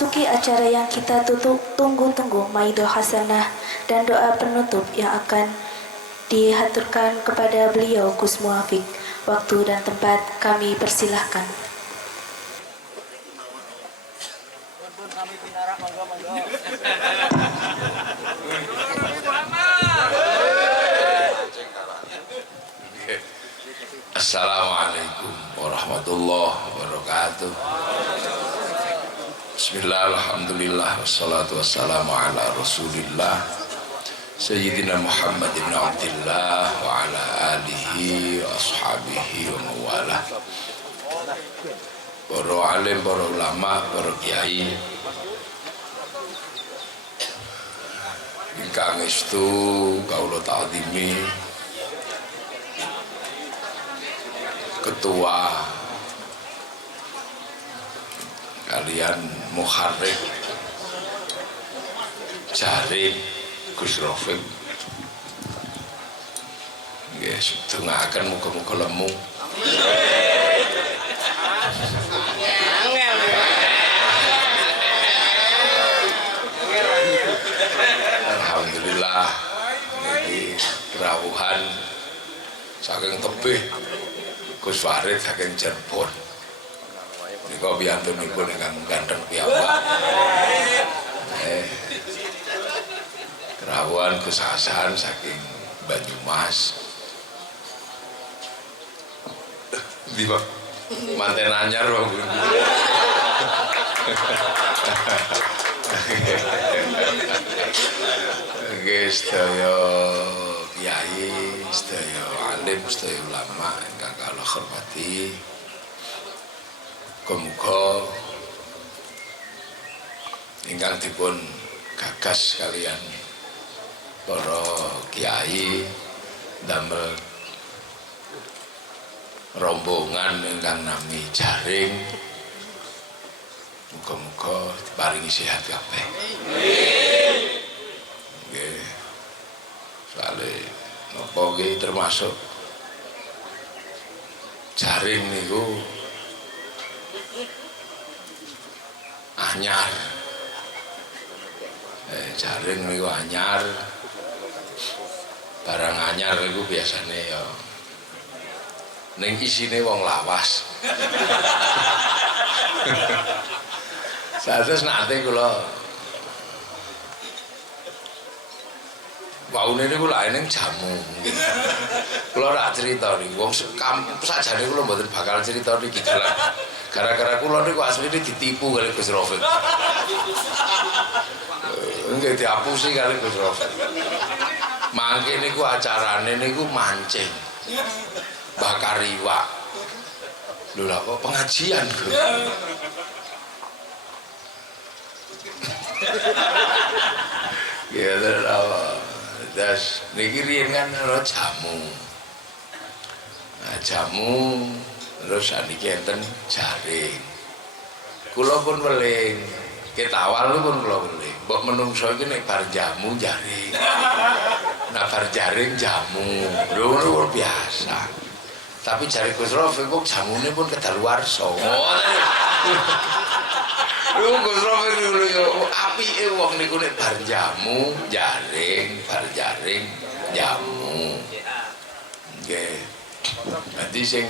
memasuki acara yang kita tunggu-tunggu, Maido Hasanah dan doa penutup yang akan dihaturkan kepada beliau Gus Muafiq. Waktu dan tempat kami persilahkan. Assalamualaikum warahmatullahi wabarakatuh. Bismillah, alhamdulillah, wassalatu wassalamu ala rasulillah Sayyidina Muhammad ibn Abdillah wa ala alihi wa ashabihi wa mawalah. Para alim, para ulama, para kiai ingkang estu kawula ta'zimi ketua kalian muharrik Jarim Gus Rafiq, nggih sedongaken muga-muga lemu. Alhamdulillah niki rawuhan saking tebih Gus Farid saking Cirebon. Nika piyantunipun ingkang ganteng piyambak. Rawuhan Gus Hasan saking Banyumas. Ndi Pak? Manten anyar Pak. Nggih sedaya kiai, sedaya alim, sedaya ulama ingkang kula hormati. Muga-muga ingkang dipun gagas kalian para kiai damel rombongan ingkang nami Jaring, muga-muga diparingi sehat kabeh. Nggih. Soale napa nggih termasuk Jaring niku anyar. Jaring niku anyar. Barang anyar niku biasane ya ning isine wong lawas. Satus nate kula waune niku lak ning jamu. Kula rak crita niku wong sakjane kula mboten bakal crita niki gara-gara kula niku asline ditipu kali Gus Rafiq. Nggih diapusi kali Gus Rafiq. Mangke niku acarane niku mancing. Bakar iwak. Lho lah kok pengajian, Bro. Ya terus niki riyen kan ana jamu. Nah, jamu terus saniki enten Jaring. Kula pun weling. Ketawal pun kula weling. Mbok menungso iki nek bar jamu Jaring. Nah bar Jaring jamu. Lho biasa. Tapi jari Gus Rafiq kok jamune pun kedaluwarsa. Lho Gus Rafiq niku yo apike wong niku nek bar jamu Jaring, bar Jaring jamu. Nggih. Dadi sing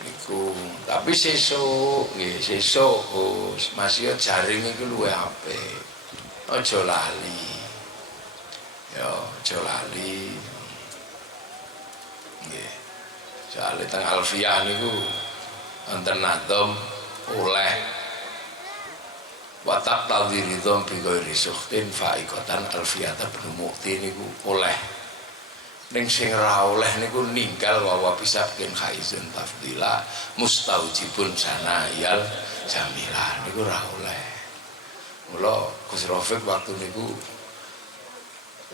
niku tapi sesuk nggih sesuk Gus masih Jaring iku luwih apik. Aja lali. Yo aja lali. Nggih. Soale teng Alfiyah niku wonten nadom oleh watak tadhiridhom bi ghairi sukhtin fa'iqatan Alfiyata bin Mu'ti niku oleh ning sing ra oleh niku ninggal wa bisa bikin khaizun tafdila mustaujibun sanayal jamilah niku ra oleh. Mula Gus Rafiq waktu niku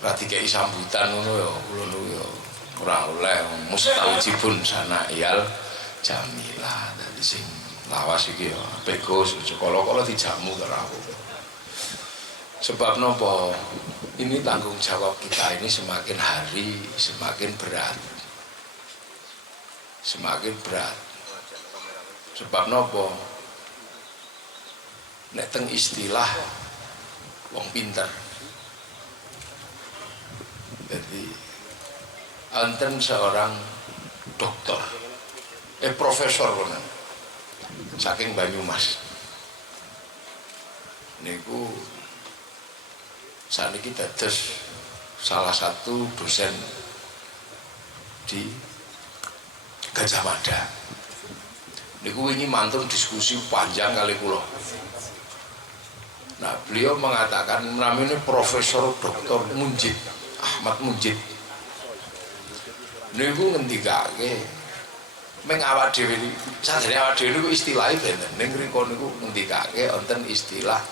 ra dikei sambutan ngono ya kula niku ya ora oleh mustaujibun sanayal jamilah. Dadi sing lawas iki ya Gus kala-kala dijamu karo aku. Sebab nopo ini tanggung jawab kita ini semakin hari semakin berat. Semakin berat. Sebab nopo nek teng istilah wong pinter. Jadi enten seorang dokter, profesor bener, saking Banyumas. Niku saniki dados salah satu dosen di Gajah Mada. Niku ini mantun diskusi panjang kali kula. Nah, beliau mengatakan namanya Profesor Dr. Munjid, Ahmad Munjid. Niku ngendikake meng awak dhewe iki, sadene awak dhewe niku istilahe benten. Ning mriku niku ngendikake wonten istilah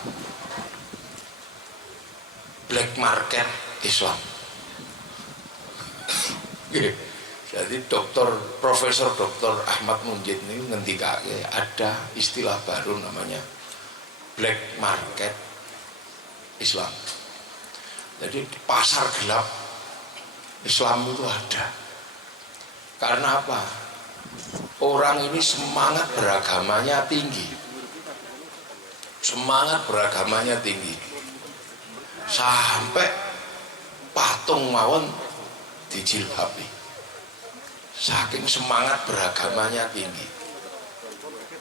black market Islam. Jadi Profesor Dr. Ahmad Munjid ini ngendikake ada istilah baru namanya black market Islam. Jadi pasar gelap Islam itu ada. Karena apa? Orang ini semangat beragamanya tinggi. Semangat beragamanya tinggi. Sampai patung mawon dijilbabi. Saking semangat beragamanya tinggi.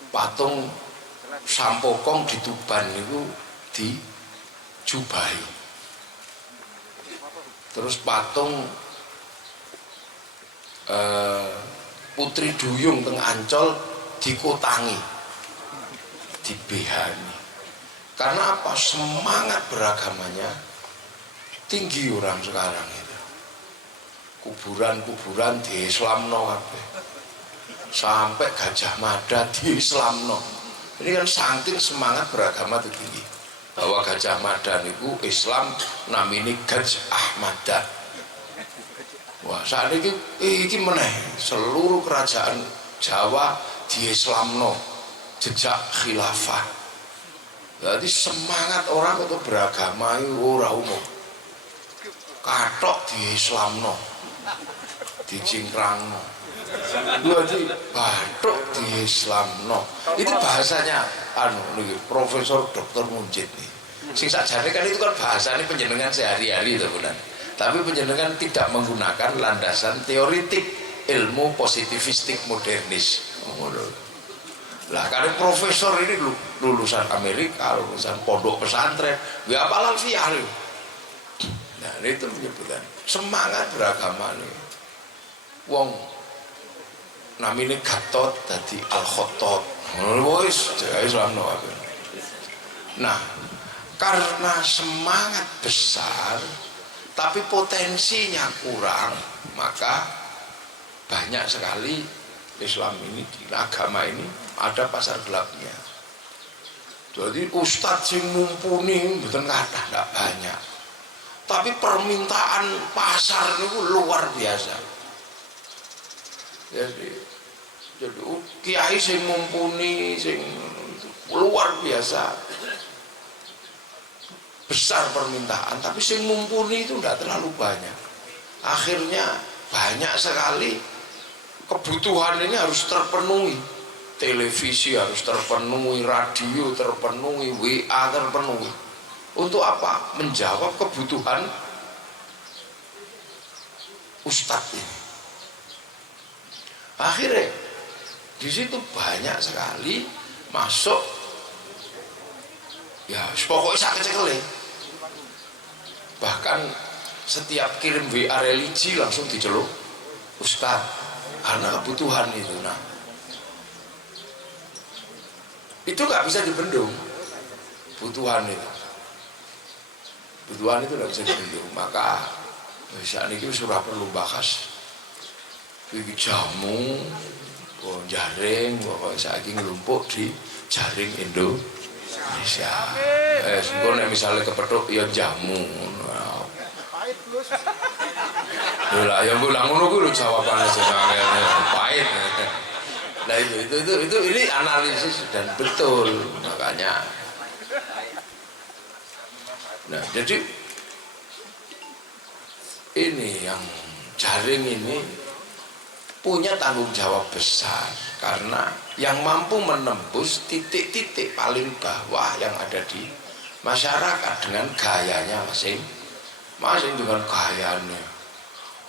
Patung Sampokong di Tuban itu dijubahi. Terus patung Putri Duyung teng Ancol dikotangi, dibehani. Karena apa? Semangat beragamanya tinggi orang sekarang itu. Kuburan-kuburan di Islamno kabeh. Sampai Gajah Mada di Islamno. Ini kan saking semangat beragama itu tinggi. Bahwa Gajah Mada niku Islam namine Gajah Mada. Wah, saat ini meneh seluruh kerajaan Jawa di Islamno jejak khilafah. Jadi semangat orang untuk beragama itu ora umum. Katok di Islamno, di Cingkrangno. Jadi batuk di Islamno. Itu bahasanya Profesor Dr. Munjid nih. Sing sakjane kan itu kan bahasanya penjenengan sehari-hari itu benar. Tapi penjenengan tidak menggunakan landasan teoritik ilmu positivistik modernis. Lah karena profesor ini lulusan Amerika, lulusan pondok pesantren, nggak apal alfiah. Nah itu menyebutkan semangat beragama nih. Wong namine Gatot dadi Al-Khattab. Wis Islam no. Nah, karena semangat besar tapi potensinya kurang, maka banyak sekali Islam ini, agama ini ada pasar gelapnya. Jadi ustadz yang mumpuni mboten kathah, ndak banyak. Tapi permintaan pasar itu luar biasa. Jadi kiai sing mumpuni, sing luar biasa besar permintaan, tapi sing mumpuni itu tidak terlalu banyak. Akhirnya banyak sekali kebutuhan ini harus terpenuhi. Televisi harus terpenuhi, radio terpenuhi, WA terpenuhi. Untuk apa? Menjawab kebutuhan ustadz ini. Akhirnya di situ banyak sekali masuk, ya pokoknya sakit sekali. Bahkan setiap kirim WA religi langsung diceluk ustadz karena kebutuhan itu. Nah itu nggak bisa dibendung, kebutuhan itu nggak bisa dibendung. Maka saat ini surah perlu bahas iki jamu, jaring, pokoknya saya ingin ngelumpuk di jaring Indonesia. Sebenarnya misalnya kepethuk ya jamu. Lah ya bulan ngono kuwi lho jawabane jenenge pahit. Nah itu ini analisis dan betul, makanya. Nah jadi ini yang jaring ini punya tanggung jawab besar, karena yang mampu menembus titik-titik paling bawah yang ada di masyarakat dengan gayanya masing-masing, dengan gayanya.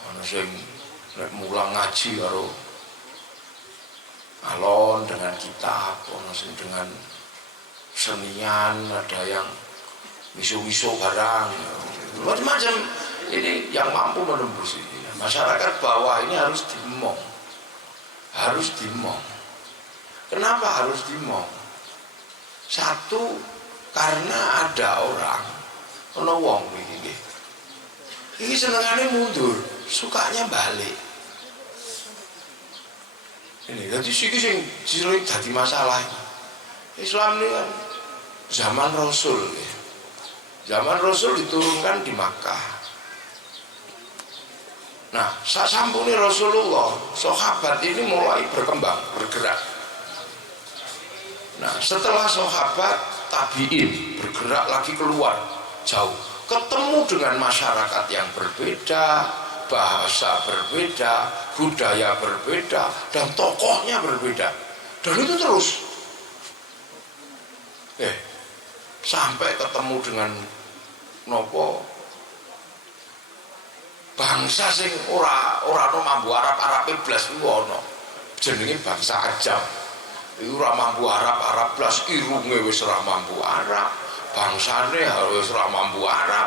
Ana sing nek mulang ngaji karo alon dengan kitab, ana sing dengan senian, ada yang miso-miso barang, macam-macam. Ini yang mampu menembus ini. Masyarakat bawah ini harus dimong, harus dimong. Kenapa harus dimong? Satu, karena ada orang, ono wong ini senengannya mundur, sukanya balik. Ini jadi sing sering jadi masalah. Islam ini kan zaman Rasul, zaman Rasul diturunkan di Makkah. Nah, sasampune Rasulullah, sahabat ini mulai berkembang, bergerak. Nah, setelah sahabat, tabi'in bergerak lagi keluar jauh, ketemu dengan masyarakat yang berbeda, bahasa berbeda, budaya berbeda, dan tokohnya berbeda. Dan itu terus sampai ketemu dengan nopo bangsa sing ora mampu Arab blas iku ana. Jenenge bangsa Ajam. Iku ora mampu Arab blas, irunge wis ora mampu Arab, bangsane wis ora mampu Arab.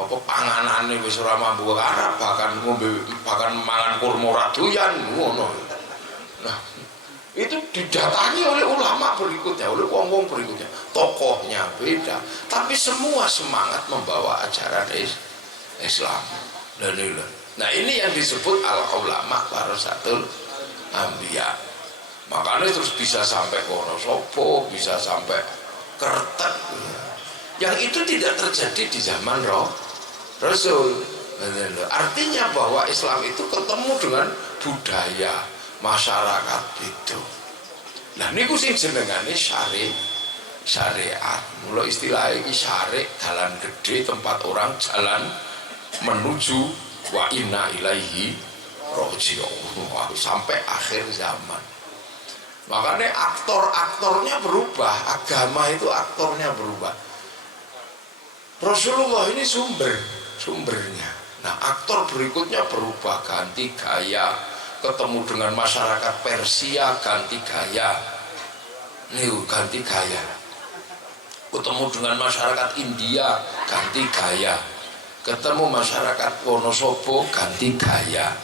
Apa panganane wis ora mampu Arab, bahkan mangan kurma ora doyan ngono. Nah, itu didatangi oleh ulama berikutnya, oleh wong-wong berikutnya. Tokohnya beda, tapi semua semangat membawa ajaran Islam. Nah, ini yang disebut al-ulama warasatul anbiya. Makanya terus bisa sampai Wonosobo, bisa sampai Kertek. Yang itu tidak terjadi di zaman Rasul. Artinya bahwa Islam itu ketemu dengan budaya masyarakat itu. Nah, niku sing jenengane syariat. Mula istilah iki syariat, dalan gede, tempat orang jalan menuju wa inna ilaihi raji'un sampai akhir zaman. Makanya aktor-aktornya berubah, agama itu aktornya berubah. Rasulullah ini sumbernya. Nah, aktor berikutnya berubah, ganti gaya, ketemu dengan masyarakat Persia, ganti gaya. Ganti gaya. Ketemu dengan masyarakat India, ganti gaya. Ketemu masyarakat Wonosobo, ganti gaya.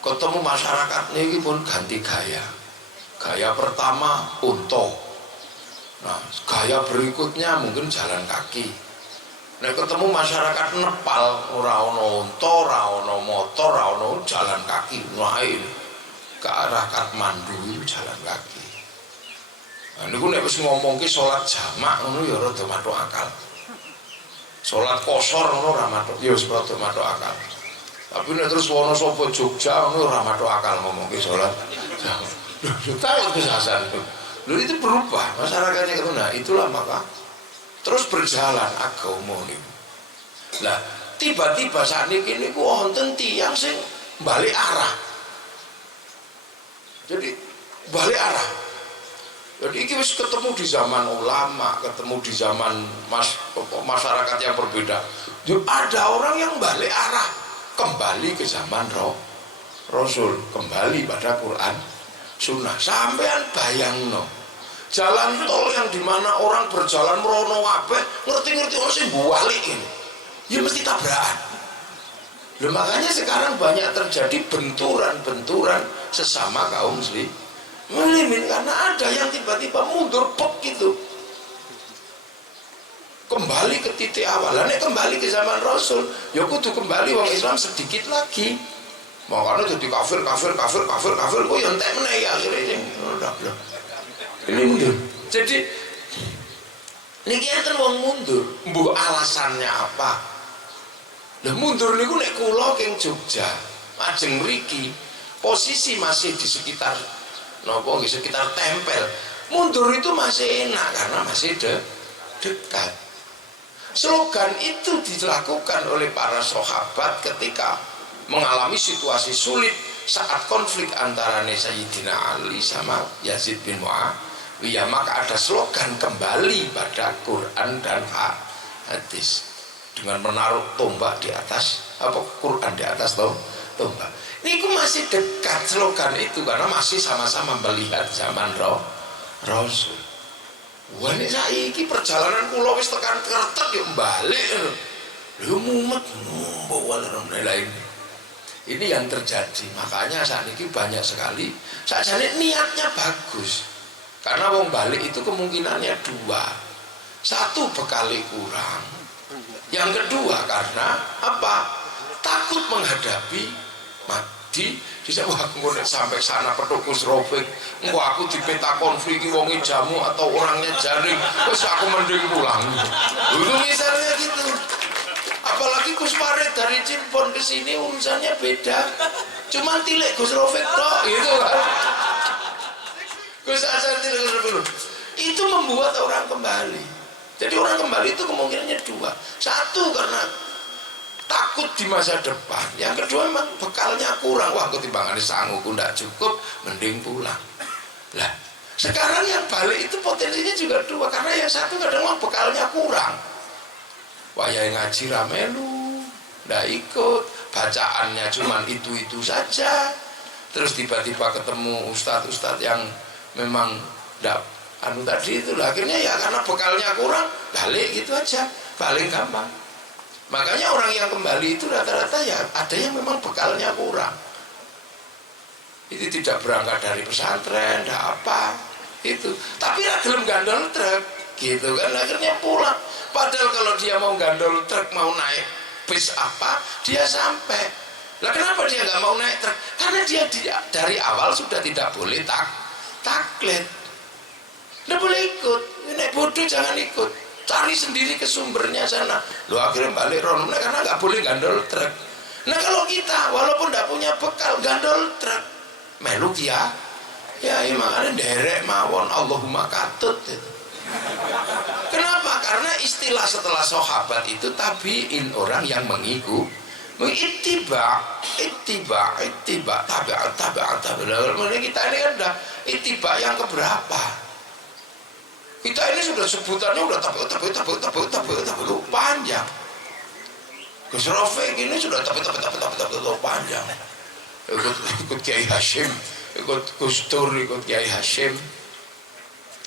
Ketemu masyarakat ini pun ganti gaya. Gaya pertama unta. Nah, gaya berikutnya mungkin jalan kaki. Nah, ketemu masyarakat Nepal, ora ono unta, ora ono motor, ora ono jalan kaki. Nah, ini ke arah Kathmandu itu jalan kaki. Nah, niku nek wis ngomongke salat jamak ngono ya rada matuk akal. Salat kosor ngono ora matuk, ya wis rada matuk akal. Tapi nek terus Wonosobo Jogja ngono ora matuk akal ngomongke salat jamak. Takut kesasar itu berubah masyarakatnya itu. Nah, itulah maka terus berjalan agama niku. Lah tiba-tiba sakniki niku wonten tiyang sing balik arah. Jadi balik arah. Jadi iki wis ketemu di zaman ulama, ketemu di zaman masyarakat yang berbeda. Jadi ada orang yang balik arah, kembali ke zaman Rasul, kembali pada Quran Sunnah. Sampean bayangno jalan tol yang dimana orang berjalan merono kabeh, ngerti-ngerti orang sing balik ini, ya mesti tabrakan. Loh, makanya sekarang banyak terjadi benturan sesama kaum muslimin karena ada yang tiba-tiba mundur pop gitu, kembali ke titik awalannya, kembali ke zaman Rasul. Ya kudu kembali wong Islam sedikit lagi. Makanya jadi kafir, kok yang entek meneh ya akhirnya ini mundur. Jadi niki enten wong mundur, mbok alasannya apa? Lah mundur niku nek kula king Jogja, ajeng mriki, posisi masih di sekitar napa nggih sekitar tempel. Mundur itu masih enak karena masih dekat. Slogan itu dilakukan oleh para sahabat ketika mengalami situasi sulit saat konflik antara Sayyidina Ali sama Yazid bin Muawiyah, maka ada slogan kembali pada Quran dan hadis dengan menaruh tombak di atas Quran di atas tombak. Ini masih dekat slogan itu karena masih sama-sama melihat zaman Rasul. Wah ini saiki perjalanan kula wis tekan Kertek yo balik. Lho mumet bawa lain. Ini yang terjadi. Makanya saat ini banyak sekali sakjane niatnya bagus. Karena wong balik itu kemungkinannya dua. Satu bekali kurang. Yang kedua karena apa? Takut menghadapi mati. Bisa wah aku sampai sana petukus Rofik, engko aku dipeta konflik wonge jamu atau orangnya jaring, terus aku mending pulang. Dulu misalnya gitu. Apalagi Gus Farid dari Cirebon ke sini urusannya beda. Cuman tilik Gus Rofik tok gitu kan. Gus Hasan tilik Gus Rofik. Itu membuat orang kembali. Jadi orang kembali itu kemungkinannya dua. Satu karena takut di masa depan, yang kedua memang bekalnya kurang. Wah ketimbangannya sanggup ndak cukup, mending pulang. Lah sekarang yang balik itu potensinya juga dua, karena yang satu kadang bekalnya kurang. Wah yang ngaji ramelu ndak ikut, bacaannya cuman itu saja. Terus tiba-tiba ketemu ustadz yang memang ndak tadi itu, akhirnya ya karena bekalnya kurang balik gitu aja, paling gampang. Makanya orang yang kembali itu rata-rata ya ada yang memang bekalnya kurang. Itu tidak berangkat dari pesantren, tidak apa itu. Tapi ya gelem gandol truk, gitu kan akhirnya pulang. Padahal kalau dia mau gandol truk, mau naik bis apa, dia sampai. Lah kenapa dia nggak mau naik truk? Karena dia dari awal sudah tidak boleh taklid. Tidak boleh ikut. Nek bodoh jangan ikut. Cari sendiri ke sumbernya sana. Lo akhirnya balik rono karena nggak boleh gandol truk. Nah kalau kita walaupun nggak punya bekal gandol truk, meluk ya makanya derek mawon Allahumma katut. Kenapa? Karena istilah setelah sahabat itu tabiin, orang yang mengikut, ittiba. Kita ini kan udah ittiba yang keberapa? Kita ini sudah sebutannya udah tapi panjang. Gus Rofik ini sudah tapi panjang. Ikut Kiai Hashim, ikut Gus Dur, ikut Kiai Hashim.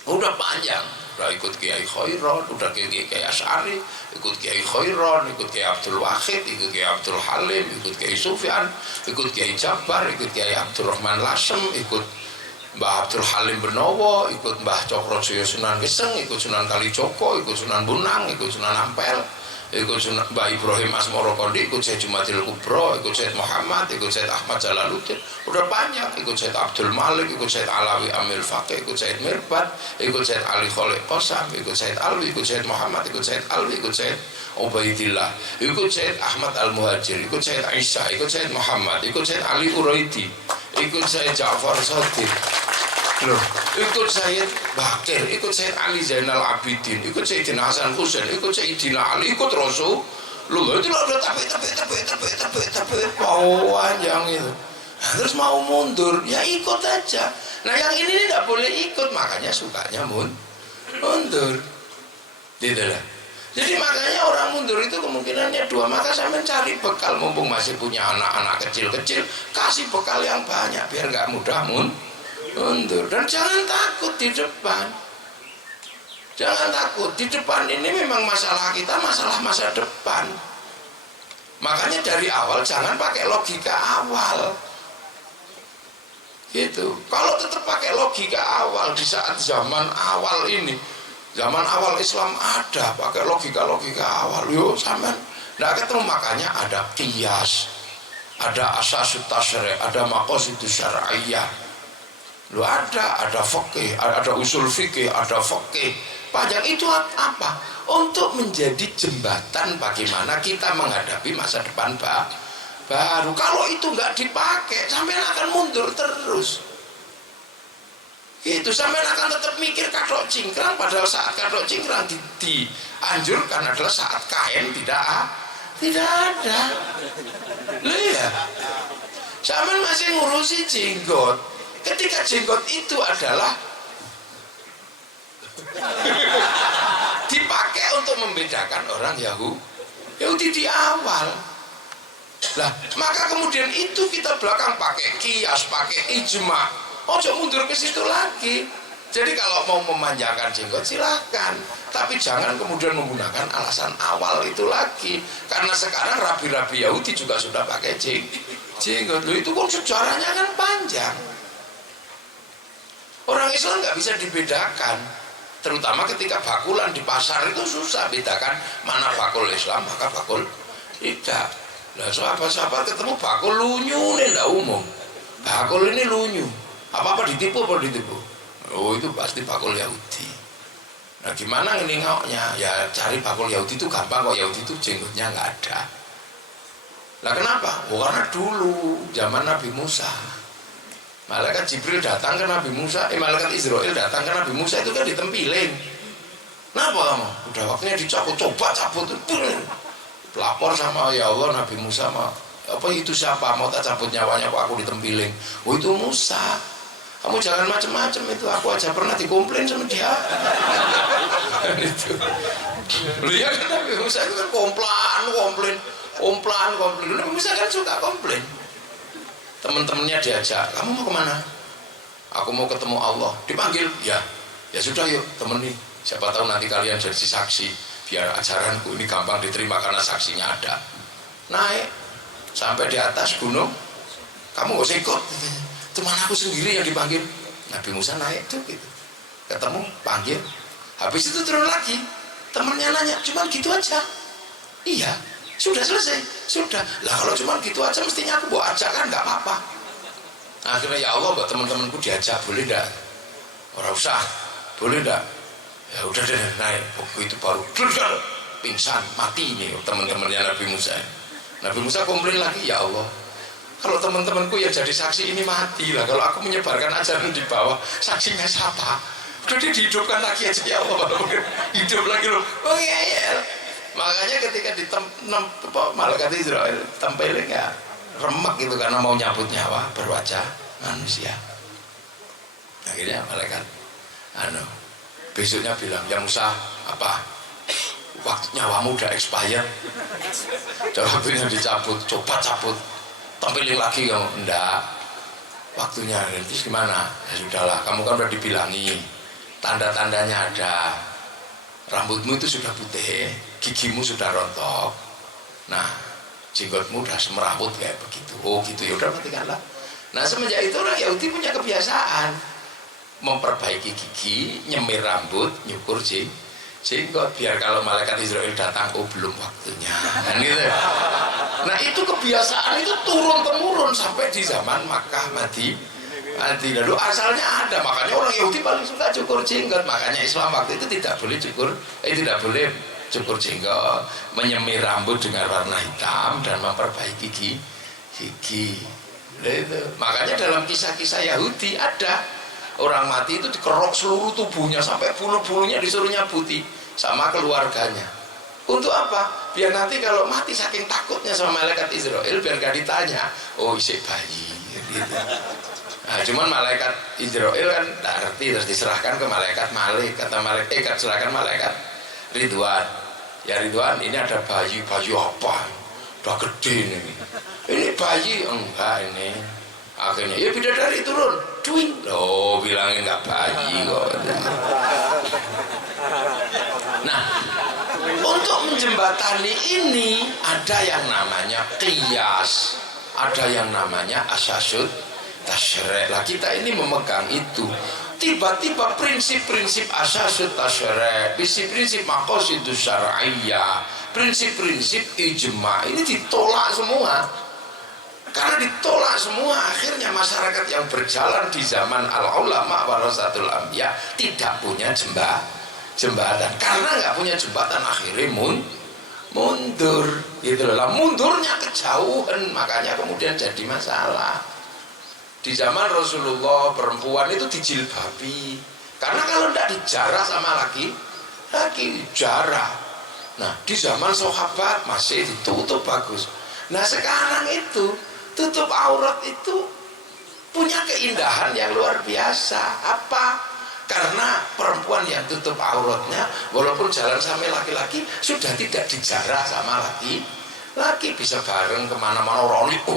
Udah panjang. Udah ikut Kiai Khairon, udah Kiai Asy'ari, ikut Kiai Khairon, ikut Kiai Abdul Wahid, ikut Kiai Abdul Halim, ikut Kiai Sufyan, ikut Kiai Jabar, ikut Kiai Abdul Rahman Lasem, ikut Mbah Abdul Halim Benowo, ikut Mbah Cokrojoyo Sunan Geseng, ikut Sunan Kalijogo, ikut Sunan Bunang, ikut Sunan Ampel, ikut Mbah Ibrahim Asmoro Kondi, ikut Syekh Jumadil Kubro, ikut Syekh Muhammad, ikut Syekh Ahmad Jalaluddin. Udah banyak, ikut Syekh Abdul Malik, ikut Syekh Alawi Amil Faqih, ikut Syekh Mirbat, ikut Syekh Ali Khalid Qasam, ikut Syekh Alwi, ikut Syekh Muhammad, ikut Syekh Alwi, ikut Syekh Ubaidillah, ikut Syekh Ahmad Al-Muhajir, ikut Syekh Isa, ikut Syekh Muhammad, ikut Syekh Ali Uraidi, ikut Syekh Ja'far Shadiq. Loh, ikut Syed Bakir, ikut Syed Ali Zainal Abidin, ikut Sayyidina Hasan Husain, ikut Sayyidina Ali, ikut Rasul. Loh, itu udah tapi panjang itu. Nah, terus mau mundur, ya ikut aja. Nah, yang ini tidak boleh ikut, makanya sukanya mundur. Gitu lah. Jadi makanya orang mundur itu kemungkinannya dua. Maka saya mencari bekal, mumpung masih punya anak-anak kecil-kecil, kasih bekal yang banyak biar nggak mudah mundur. Dan jangan takut di depan. Jangan takut di depan, ini memang masalah kita, masalah masa depan. Makanya dari awal jangan pakai logika awal. Gitu. Kalau tetap pakai logika awal di saat zaman awal ini, zaman awal Islam ada pakai logika awal, yo sampean nggak ketemu. Makanya ada qiyas, ada asasut tasyri', ada maqasidus syar'iyyah. Lu ada fikih, ada usul fikih, ada fikih. Panjang itu apa? Untuk menjadi jembatan bagaimana kita menghadapi masa depan baru. Kalau itu nggak dipakai, sampean akan mundur terus. Itu sampean akan tetap mikir kathok cingkrang, padahal saat kathok cingkrang dianjurkan adalah saat kain tidak ada. Lihat. Sampean masih ngurusi jenggot. Ketika jenggot itu adalah dipakai untuk membedakan orang Yahudi di awal. Lah, maka kemudian itu kita belakang pakai kias, pakai ijma. Ojo mundur ke situ lagi. Jadi kalau mau memanjangkan jenggot silahkan, tapi jangan kemudian menggunakan alasan awal itu lagi. Karena sekarang rabi-rabi Yahudi juga sudah pakai jenggot. Loh, itu kok sejarahnya kan panjang. Orang Islam nggak bisa dibedakan, terutama ketika bakulan di pasar itu susah bedakan mana bakul Islam, maka bakul tidak. Nah, sahabat-sahabat ketemu bakul lunyu nih, tidak umum. Bakul ini lunyu, apa ditipu? Oh, itu pasti bakul Yahudi. Nah, gimana ini ngoknya? Ya cari bakul Yahudi itu gampang kok. Yahudi itu jenggotnya nggak ada. Lah kenapa? Oh, karena dulu zaman Nabi Musa, malaikat Jibril datang ke Nabi Musa, malaikat Israel datang ke Nabi Musa itu kan ditempilin. Kenapa kamu? Udah waktunya dicabut, coba cabut. Pelapor sama ya Allah, Nabi Musa mah apa itu siapa? Mau tak cabut nyawanya kok aku ditempilin. Oh, itu Musa. Kamu jangan macam-macam itu. Aku aja pernah dikomplain sama dia. Itu. Lihat kan Nabi Musa itu kan komplain. Nabi Musa kan suka komplain. Teman-temannya diajak, kamu mau kemana? Aku mau ketemu Allah. Dipanggil, ya sudah yuk temeni. Siapa tahu nanti kalian jadi saksi, biar ajaranku ini gampang diterima karena saksinya ada. Naik sampai di atas gunung, kamu gak usah ikut. Teman aku sendiri yang dipanggil. Nabi Musa naik tuh gitu. Ketemu, panggil. Habis itu turun lagi. Temennya nanya, cuman gitu aja. Iya. Sudah selesai, sudah. Lah kalau cuma gitu aja mestinya aku bawa ajak kan nggak apa-apa. Akhirnya ya Allah buat teman-temanku diajak, boleh enggak? Orang usah, boleh enggak? Ya udah deh naik. Begitu baru pingsan, mati ini teman-temannya Nabi Musa. Nabi Musa komplain lagi, ya Allah, kalau teman-temanku yang jadi saksi ini mati lah. Kalau aku menyebarkan ajaran di bawah, saksinya siapa? Udah dia dihidupkan lagi aja ya Allah, hidup lagi loh. Oh iya. Makanya ketika malaikat Israel tempelin ya remek gitu karena mau nyabut nyawa berwajah manusia. Akhirnya malaikat besoknya bilang, ya Musa, apa waktu nyawamu udah expired, jawabnya dicabut, coba cabut, tempelin lagi kamu. Enggak, waktunya. Terus gimana? Ya sudahlah, kamu kan udah dibilangi, tanda-tandanya ada. Rambutmu itu sudah putih, gigimu sudah rontok, nah jenggotmu udah semerawut kayak begitu. Oh gitu, ya udah matikanlah. Nah semenjak itu orang Yahudi punya kebiasaan memperbaiki gigi, nyemir rambut, nyukur jenggot, biar kalau malaikat Israel datang, oh belum waktunya. Gitu. Nah itu kebiasaan itu turun temurun sampai di zaman Makkah Madinah. Lalu asalnya ada, makanya orang Yahudi paling suka cukur jenggot. Makanya Islam waktu itu tidak boleh cukur jenggot, menyemir rambut dengan warna hitam dan memperbaiki gigi. Itu. Makanya dalam kisah-kisah Yahudi ada orang mati itu dikerok seluruh tubuhnya sampai bulu-bulunya disuruh nyabuti sama keluarganya. Untuk apa? Biar nanti kalau mati saking takutnya sama malaikat Israel, biar gak ditanya, oh isik bayi. Gitu. Nah, cuman malaikat Israel kan tak ngerti, terus diserahkan ke malaikat Malik. Kata malaikat, serahkan malaikat Ridwan. Ya Ridwan, ini ada bayi apa? Udah gede ini. Ini bayi enggak ini. Akhirnya ya bidadari turun, duing. Oh bilangin enggak bayi kok. Nah, untuk menjembatani ini ada yang namanya qiyas, ada yang namanya asasud tasyri'. Lah kita ini memegang itu. Tiba-tiba prinsip-prinsip asasud tasyri', prinsip-prinsip maqasidus syar'iyyah, prinsip-prinsip ijma ini ditolak semua. Karena ditolak semua, akhirnya masyarakat yang berjalan di zaman al-ulama warasatul anbiya tidak punya jembatan. Karena nggak punya jembatan, akhirnya mundur gitu loh. Mundurnya kejauhan, makanya kemudian jadi masalah. Di zaman Rasulullah perempuan itu dijilbabi, karena kalau tidak dijarah sama laki jarah. Nah di zaman sahabat masih ditutup bagus. Nah sekarang itu tutup aurat itu punya keindahan yang luar biasa. Apa? Karena perempuan yang tutup auratnya walaupun jalan sama laki-laki sudah tidak dijarah sama laki-laki, bisa bareng kemana-mana. Orang itu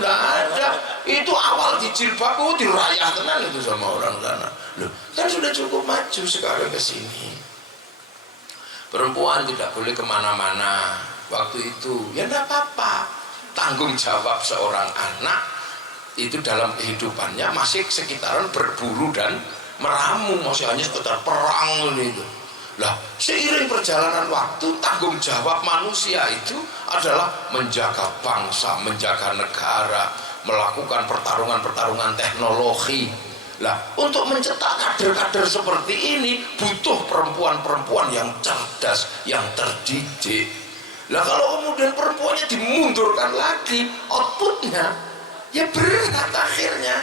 udah ada. Itu awal di jilbab dirayah tenan itu sama orang sana. Loh, kan sudah cukup maju sekarang ke sini. Perempuan tidak boleh kemana-mana waktu itu. Ya enggak apa-apa. Tanggung jawab seorang anak itu dalam kehidupannya masih sekitaran berburu dan meramu, masih hanya sekedar perang itu. Lah, seiring perjalanan waktu, tanggung jawab manusia itu adalah menjaga bangsa, menjaga negara, melakukan pertarungan-pertarungan teknologi. Lah, untuk mencetak kader-kader seperti ini butuh perempuan-perempuan yang cerdas, yang terdidik. Lah, kalau kemudian perempuannya dimundurkan lagi, outputnya ya berat akhirnya.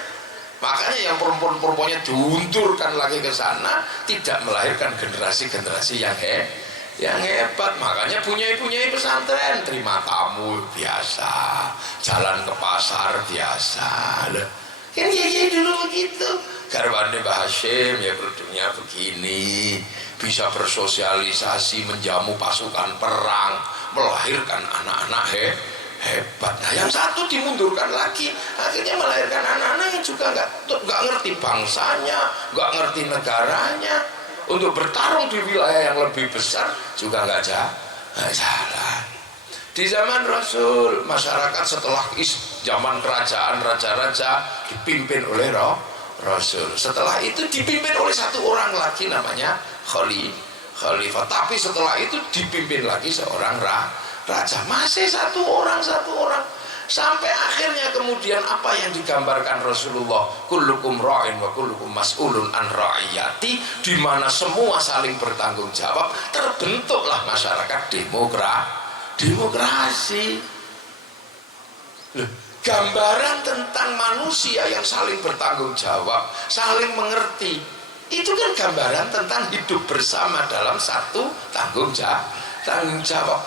Makanya yang perempuan-perempuannya diunturkan lagi ke sana tidak melahirkan generasi-generasi yang hebat. Makanya punya pesantren, terima tamu biasa, jalan ke pasar biasa. Kan ya dulu begitu. Garwane Mbah Hasyim ya produknya begini, bisa bersosialisasi, menjamu pasukan perang, melahirkan anak-anak hebat. Nah, yang satu dimundurkan lagi, akhirnya melahirkan anak-anak yang juga nggak ngerti bangsanya, nggak ngerti negaranya. Untuk bertarung di wilayah yang lebih besar juga nggak jalan. Di zaman Rasul, masyarakat setelah zaman kerajaan raja-raja dipimpin oleh Rasul. Setelah itu dipimpin oleh satu orang lagi namanya khalifah. Tapi setelah itu dipimpin lagi seorang raja, masih satu orang, sampai akhirnya kemudian apa yang digambarkan Rasulullah, kullukum ra'in wa kullukum mas'ulun an ra'iyati, di mana semua saling bertanggung jawab, terbentuklah masyarakat demokrasi. Loh, gambaran tentang manusia yang saling bertanggung jawab, saling mengerti, itu kan gambaran tentang hidup bersama dalam satu tanggung jawab.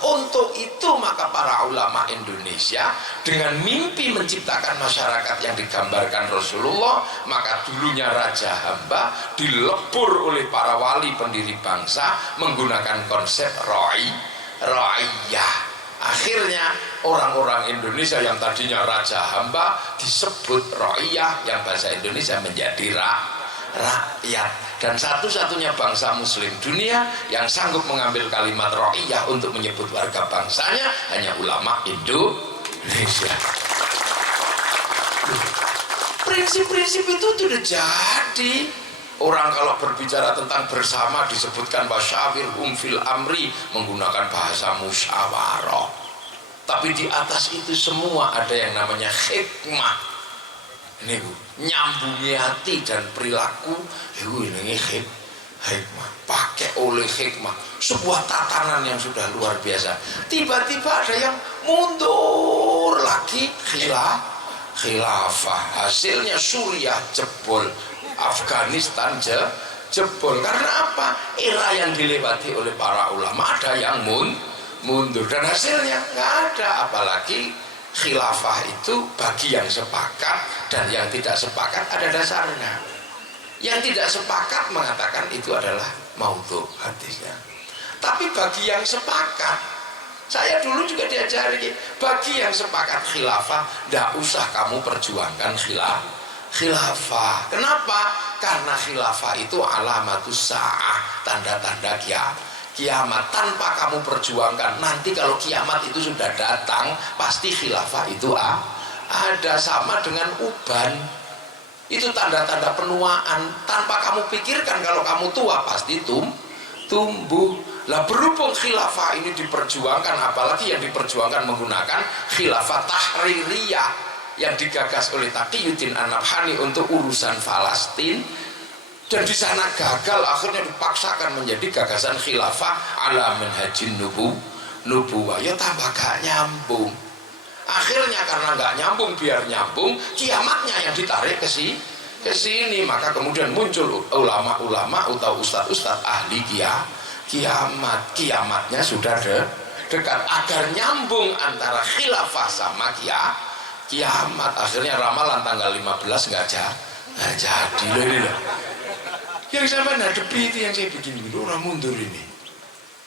Untuk itu maka para ulama Indonesia dengan mimpi menciptakan masyarakat yang digambarkan Rasulullah, maka dulunya raja hamba dilebur oleh para wali pendiri bangsa menggunakan konsep ra'iyah. Akhirnya orang-orang Indonesia yang tadinya raja hamba disebut ra'iyah, yang bahasa Indonesia menjadi rakyat. Dan satu-satunya bangsa muslim dunia yang sanggup mengambil kalimat ra'iyah untuk menyebut warga bangsanya hanya ulama Indonesia. Prinsip-prinsip itu sudah jadi. Orang kalau berbicara tentang bersama disebutkan wasyawirhum fil amri, menggunakan bahasa musyawarah. Tapi di atas itu semua ada yang namanya hikmah. Ini nyambungi hati dan perilaku, ini hikmah. Pakai oleh hikmah, sebuah tatanan yang sudah luar biasa. Tiba-tiba ada yang mundur lagi, khilafah. Hasilnya Suriah jebol, Afghanistan jebol. Karena apa? Era yang dilewati oleh para ulama ada yang mundur, dan hasilnya nggak ada. Apalagi khilafah itu bagi yang sepakat dan yang tidak sepakat ada dasarnya. Yang tidak sepakat mengatakan itu adalah maudhu hadisnya. Tapi bagi yang sepakat, saya dulu juga diajari, bagi yang sepakat khilafah, tidak usah kamu perjuangkan khilafah. Kenapa? Karena khilafah itu alamatus sa'ah, tanda-tanda kiamat. Tanpa kamu perjuangkan, nanti kalau kiamat itu sudah datang, pasti khilafah itu ada. Sama dengan uban, itu tanda-tanda penuaan. Tanpa kamu pikirkan, kalau kamu tua pasti tumbuh. Lah, berhubung khilafah ini diperjuangkan, apalagi yang diperjuangkan menggunakan khilafah tahririyah yang digagas oleh Taqiyuddin An-Nabhani untuk urusan Palestina, dan di sana gagal, akhirnya dipaksakan menjadi gagasan khilafah ala manhajin nubuwah. Ya tambah gak nyambung. Akhirnya karena gak nyambung, biar nyambung, kiamatnya yang ditarik ke sini. Maka kemudian muncul ulama-ulama atau ustadz-ustadz ahli kiamat. Kiamatnya sudah dekat, agar nyambung antara khilafah sama kiamat. kiamat. Akhirnya ramalan tanggal 15 nggak jadi loh ini loh. Yang sampai hadapi itu yang saya bikin dulu orang mundur ini.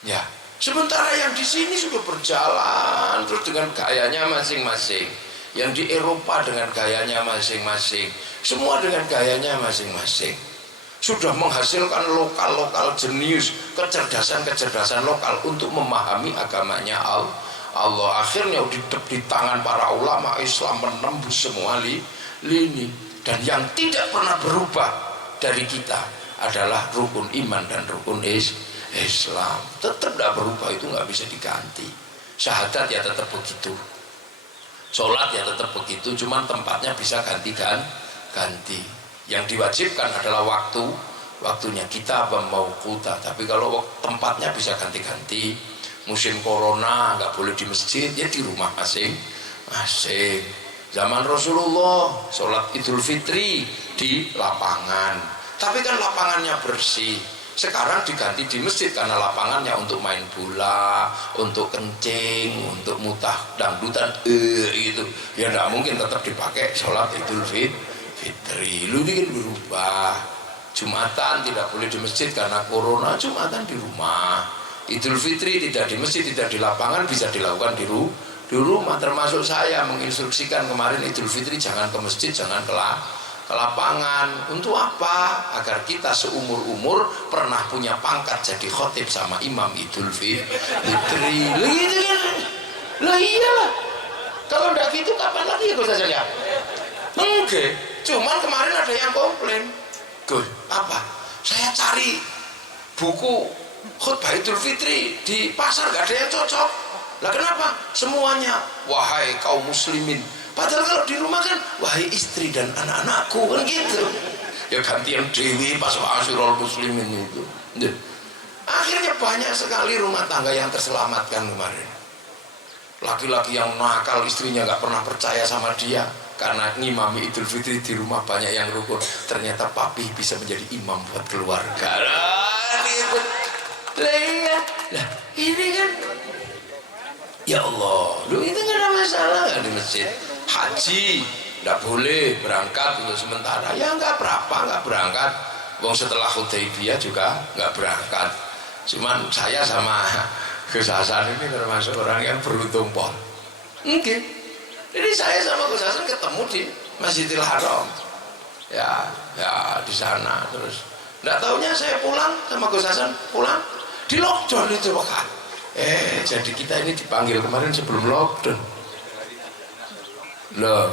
Ya, sementara yang di sini sudah berjalan terus dengan gayanya masing-masing. Yang di Eropa dengan gayanya masing-masing. Semua dengan gayanya masing-masing. Sudah menghasilkan lokal-lokal jenius, kecerdasan-kecerdasan lokal untuk memahami agamanya Allah. Akhirnya di tangan para ulama Islam menembus semua lini. Dan yang tidak pernah berubah dari kita adalah rukun iman dan rukun Islam. Tetap tidak berubah, itu nggak bisa diganti. Syahadat ya tetap begitu, sholat ya tetap begitu, cuman tempatnya bisa ganti. Yang diwajibkan adalah waktunya kita mau kuta. Tapi kalau tempatnya bisa ganti-ganti. Musim corona nggak boleh di masjid, ya di rumah masing-masing. Zaman Rasulullah sholat Idul Fitri di lapangan, tapi kan lapangannya bersih. Sekarang diganti di masjid karena lapangannya untuk main bola, untuk kencing, untuk mutah dangdutan gitu. Ya tidak mungkin tetap dipakai sholat Idul Fitri. Lu ini kan berubah. Jumatan tidak boleh di masjid karena corona, Jumatan di rumah. Idul Fitri tidak di masjid, tidak di lapangan, bisa dilakukan di rumah. Termasuk saya menginstruksikan kemarin Idul Fitri jangan ke masjid, jangan ke lapangan. Untuk apa? Agar kita seumur-umur pernah punya pangkat jadi khotib sama imam Idul Fitri. Lah gitu kan? Lah iyalah. Kalau enggak gitu kapan lagi Gus Hasan ya? Oke. Cuman kemarin ada yang komplain. Gus, apa? Saya cari buku khutbah Idul Fitri di pasar gak ada yang cocok. Lah kenapa? Semuanya wahai kaum muslimin. Padahal kalau di rumah kan wahai istri dan anak-anakku kan gitu. Ya gantian dewi pas Asyurul Muslimin itu. Akhirnya banyak sekali rumah tangga yang terselamatkan kemarin. Laki-laki yang nakal istrinya nggak pernah percaya sama dia karena ngimami Idul Fitri di rumah banyak yang rukun. Ternyata papi bisa menjadi imam buat keluarga. Lah ini kan ya Allah, lu itu nggak ada masalah nggak di masjid. Haji nggak boleh berangkat untuk sementara, ya nggak berangkat. Wong setelah Hudaybiyah juga nggak berangkat. Cuman saya sama Gus Hasan ini termasuk orang yang beruntung pol. Oke. Jadi saya sama Gus Hasan ketemu di Masjidil Haram. Ya di sana terus. Nggak taunya saya pulang sama Gus Hasan pulang di lockdown itu kan. Jadi kita ini dipanggil kemarin sebelum lockdown. Loh,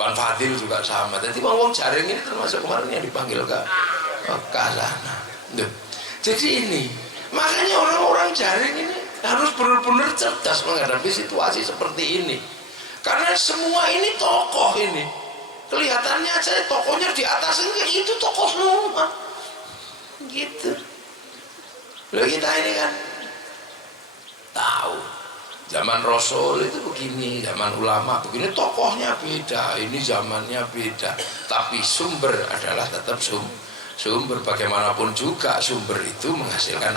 Wan Fadil juga sama. Jadi wong jaring ini termasuk kemarin yang dipanggil ke sana. Jadi ini, makanya orang-orang jaring ini harus benar-benar cerdas menghadapi situasi seperti ini. Karena semua ini tokoh ini. Kelihatannya aja tokohnya di atas ini, itu tokoh semua. Gitu. Loh kita ini kan tahu zaman Rasul itu begini, zaman ulama begini, tokohnya beda, ini zamannya beda, tapi sumber adalah tetap sumber. Bagaimanapun juga sumber itu menghasilkan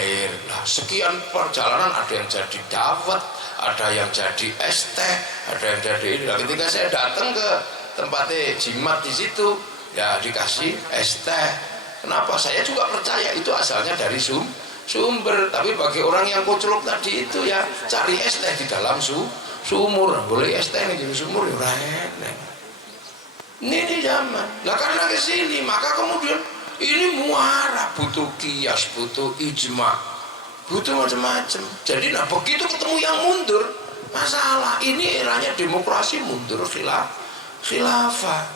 air. Lah sekian perjalanan ada yang jadi dawet, ada yang jadi es teh, ada yang jadi ini. Nah, ketika saya datang ke tempatnya jimat di situ, ya dikasih es teh. Kenapa? Saya juga percaya itu asalnya dari sumber. Tapi bagi orang yang koclok tadi itu ya cari es teh di dalam sumur. Boleh es teh di sumur ya enak. Ini zaman. Nah karena kesini maka kemudian ini muara, butuh kias, butuh ijma, butuh macam-macam. Jadi nah begitu ketemu yang mundur, masalah. Ini eranya demokrasi mundur khilafah.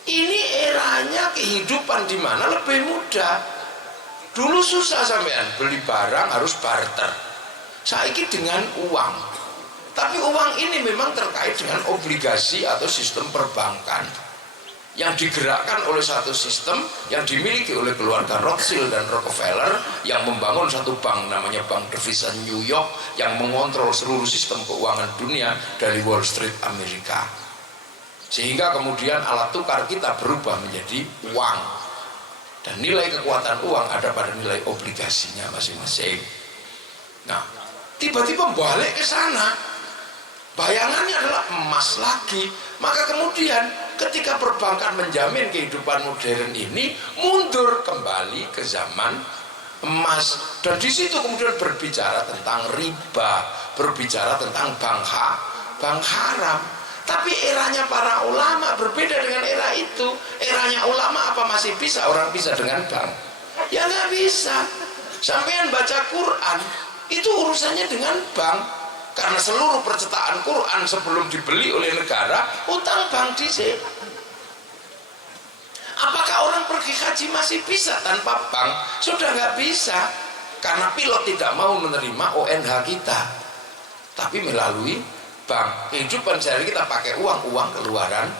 Ini eranya kehidupan di mana lebih mudah. Dulu susah sampean beli barang harus barter. Saiki dengan uang. Tapi uang ini memang terkait dengan obligasi atau sistem perbankan yang digerakkan oleh satu sistem yang dimiliki oleh keluarga Rothschild dan Rockefeller yang membangun satu bank namanya Bank Devisa New York yang mengontrol seluruh sistem keuangan dunia dari Wall Street Amerika. Sehingga kemudian alat tukar kita berubah menjadi uang. Dan nilai kekuatan uang ada pada nilai obligasinya masing-masing. Nah, tiba-tiba balik ke sana. bayangannya adalah emas lagi. Maka kemudian ketika perbankan menjamin kehidupan modern ini, mundur kembali ke zaman emas. Dan di situ kemudian berbicara tentang riba, berbicara tentang bank haram. Tapi eranya para ulama berbeda dengan era itu. Eranya ulama apa masih bisa orang bisa dengan bank? Ya nggak bisa. Sampean baca Quran itu urusannya dengan bank, karena seluruh percetakan Quran sebelum dibeli oleh negara utang bank dhisik. Apakah orang pergi haji masih bisa tanpa bank? Sudah nggak bisa, karena pilot tidak mau menerima ONH kita, tapi melalui bank. Kehidupan sehari kita pakai uang keluaran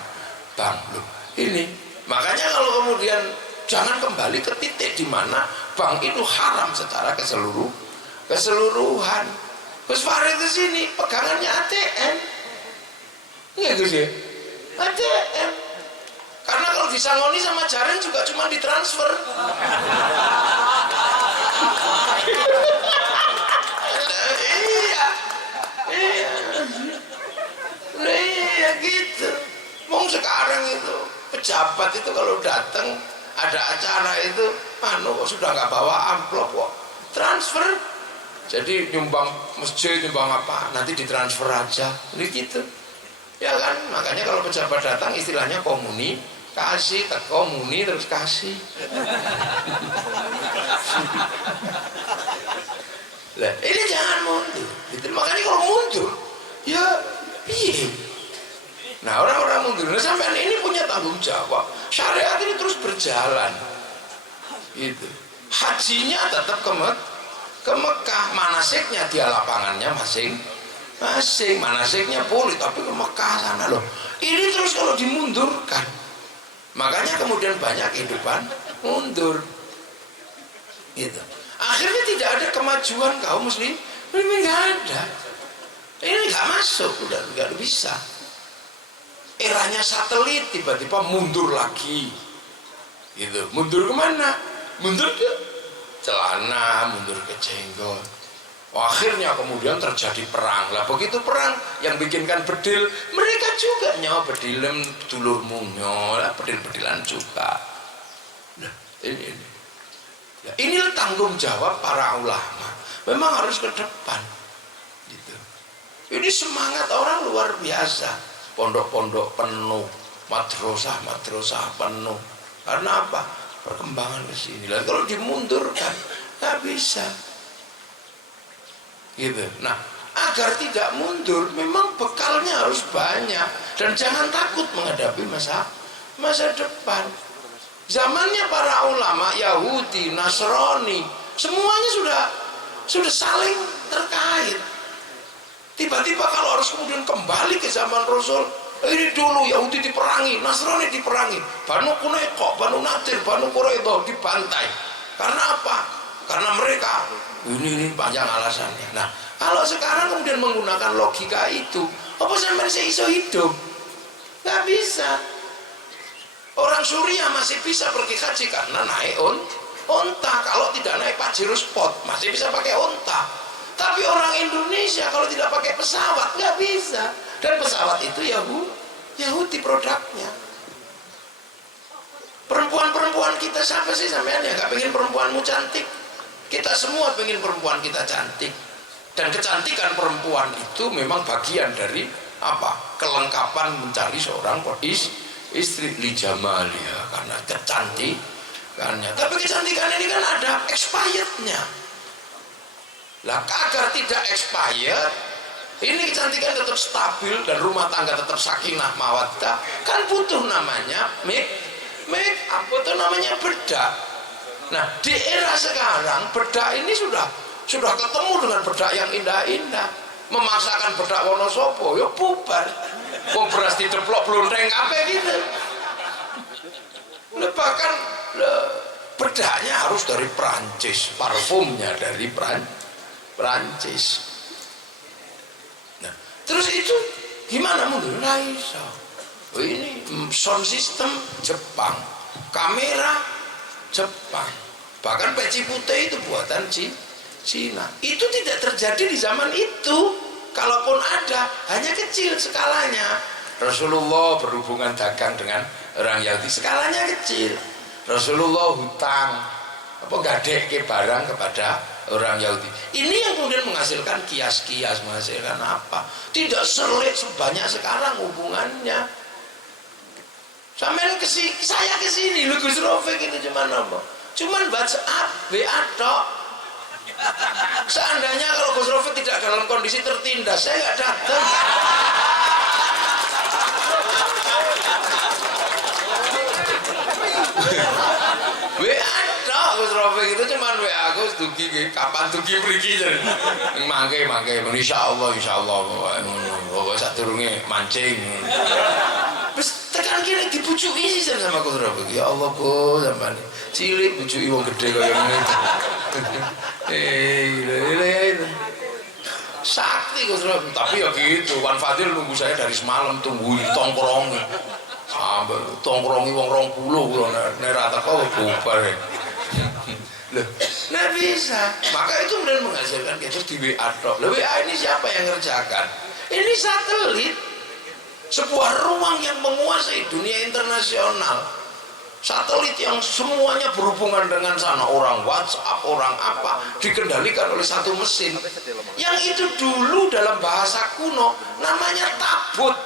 bank. Loh, ini makanya kalau kemudian jangan kembali ke titik di mana bank itu haram secara keseluruhan. Gus Farid ke sini pegangannya ATM. Iya Gus ya, ATM. Karena kalau disangoni sama jaring juga cuma ditransfer. Iya gitu. Mau sekarang itu pejabat itu kalau datang ada acara itu, kok sudah nggak bawa amplop kok, transfer. Jadi nyumbang masjid, nyumbang apa, nanti ditransfer aja, ini gitu. Ya kan, makanya kalau pejabat datang istilahnya komuni, kasih, komuni terus kasih. Lah, ini jangan mundur. Gitu. Makanya kalau mundur, ya piye? Nah, orang-orang mundur, nah, sampean ini punya tanggung jawab. Syariat ini terus berjalan. Gitu. Hajinya tetap ke Mekah, manasiknya dia lapangannya masing-masing, manasiknya boleh tapi ke Mekah sana loh. Ini terus kalau dimundurkan, makanya kemudian banyak kehidupan mundur. Gitu. Akhirnya tidak ada kemajuan kaum muslim, ini nggak ada. Ini nggak masuk, udah nggak bisa. Eranya satelit tiba-tiba mundur lagi, gitu. Mundur kemana? Mundur ke celana, mundur ke jenggot. Akhirnya kemudian terjadi perang. Lah begitu perang, yang bikinkan bedil, mereka juga nyawa bedilem dulur munyo, lah bedil-bedilan juga. Nah, ini. Ya, inilah tanggung jawab para ulama. Memang harus ke depan. Gitu. Ini semangat orang luar biasa. Pondok-pondok penuh, madrasah penuh. Karena apa? Perkembangan ke sini. Lah kalau dimundurkan nggak bisa. Gitu. Nah, agar tidak mundur, memang bekalnya harus banyak dan jangan takut menghadapi masa depan. Zamannya para ulama Yahudi, Nasrani, semuanya sudah saling terkait. Tiba-tiba kalau harus kemudian kembali ke zaman Rasul, ini dulu Yahudi diperangi, Nasrani diperangi, Banu Quraidah, Banu Nadir, Banu Quraidah dibantai. Karena apa? Karena mereka ini panjang alasannya. Nah, kalau sekarang kemudian menggunakan logika itu, apa sampai saya iso hidup? Nggak bisa. Orang Suriah masih bisa pergi haji karena naik onta. Kalau tidak naik Pajero Sport masih bisa pakai onta. Tapi orang Indonesia kalau tidak pakai pesawat nggak bisa. Dan pesawat itu Yahudi produknya. Perempuan-perempuan kita siapa sih sampean ya nggak pengen perempuanmu cantik? Kita semua pengen perempuan kita cantik. Dan kecantikan perempuan itu memang bagian dari apa? Kelengkapan mencari seorang istri li jamalia, karena kecantikannya. Tapi kecantikan ini kan ada expirednya. Lah agar tidak expired, ini kecantikan tetap stabil dan rumah tangga tetap sakinah mawaddah, kan butuh namanya make up, butuh namanya bedak. Nah, di era sekarang bedak ini sudah ketemu dengan bedak yang indah-indah. Memaksakan bedak Wonosobo, ya bubar. Wong beras dideplok blondeng kabeh gitu. Bahkan bedaknya harus dari Prancis, parfumnya dari Prancis. Nah, terus itu gimana mundur? Nah, iso. Oh, ini sound system Jepang, kamera Jepang, bahkan peci putih itu buatan Cina. Itu tidak terjadi di zaman itu. kalaupun ada hanya kecil skalanya. Rasulullah berhubungan dagang dengan orang Yahudi, skalanya kecil. Rasulullah hutang apa gadekke barang kepada orang Yahudi. Ini yang kemudian menghasilkan kias-kias, menghasilkan apa? Tidak selik sebanyak sekarang hubungannya. Sampai saya kesini, lu Gus Rafiq itu cuman apa? Cuman WhatsApp, WA tok. Seandainya kalau Gus Rafiq tidak dalam kondisi tertindas, saya nggak datang. WA tok Gus Rafiq itu cuman WA aku dugi kapan dugi mriki jan. Mangke insyaallah pokoke sadurunge mancing. Terus tekan kene dibujuki sih sama Gus Rafiq. Ya Allah Gus sampean cilik bujuki wong gedhe kaya ngene. Sakti Gus Rafiq, tapi ya gitu. Wan Fadil nunggu saya dari semalam tunggu tongkrong. Sampai tongkrongi wong 20 kula nek ra teko bubar. Loh, nggak bisa. Maka itu kemudian menghasilkan terus di WA tok. Loh, WA ini siapa yang ngerjakan? Ini satelit. Sebuah ruang yang menguasai dunia internasional. Satelit yang semuanya berhubungan dengan sana. Orang WhatsApp, orang apa, dikendalikan oleh satu mesin. Yang itu dulu dalam bahasa kuno namanya tabut.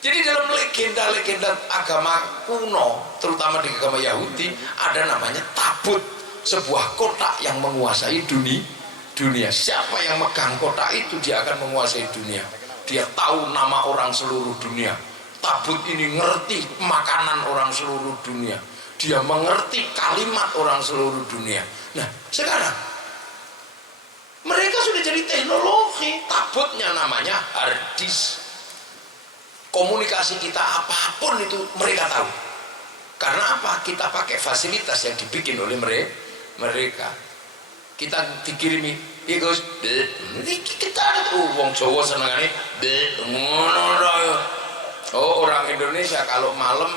Jadi dalam legenda-legenda agama kuno, terutama di agama Yahudi, ada namanya tabut, sebuah kotak yang menguasai dunia. Siapa yang megang kotak itu, dia akan menguasai dunia. Dia tahu nama orang seluruh dunia. Tabut ini ngerti makanan orang seluruh dunia. Dia mengerti kalimat orang seluruh dunia. Nah, sekarang mereka sudah jadi teknologi. Tabutnya namanya hard disk. Komunikasi kita apapun itu mereka tahu. Karena apa? Kita pakai fasilitas yang dibikin oleh mereka. Kita dikirimi, ya Gus, kita ada wong Jawa senengane, oh orang Indonesia kalau malam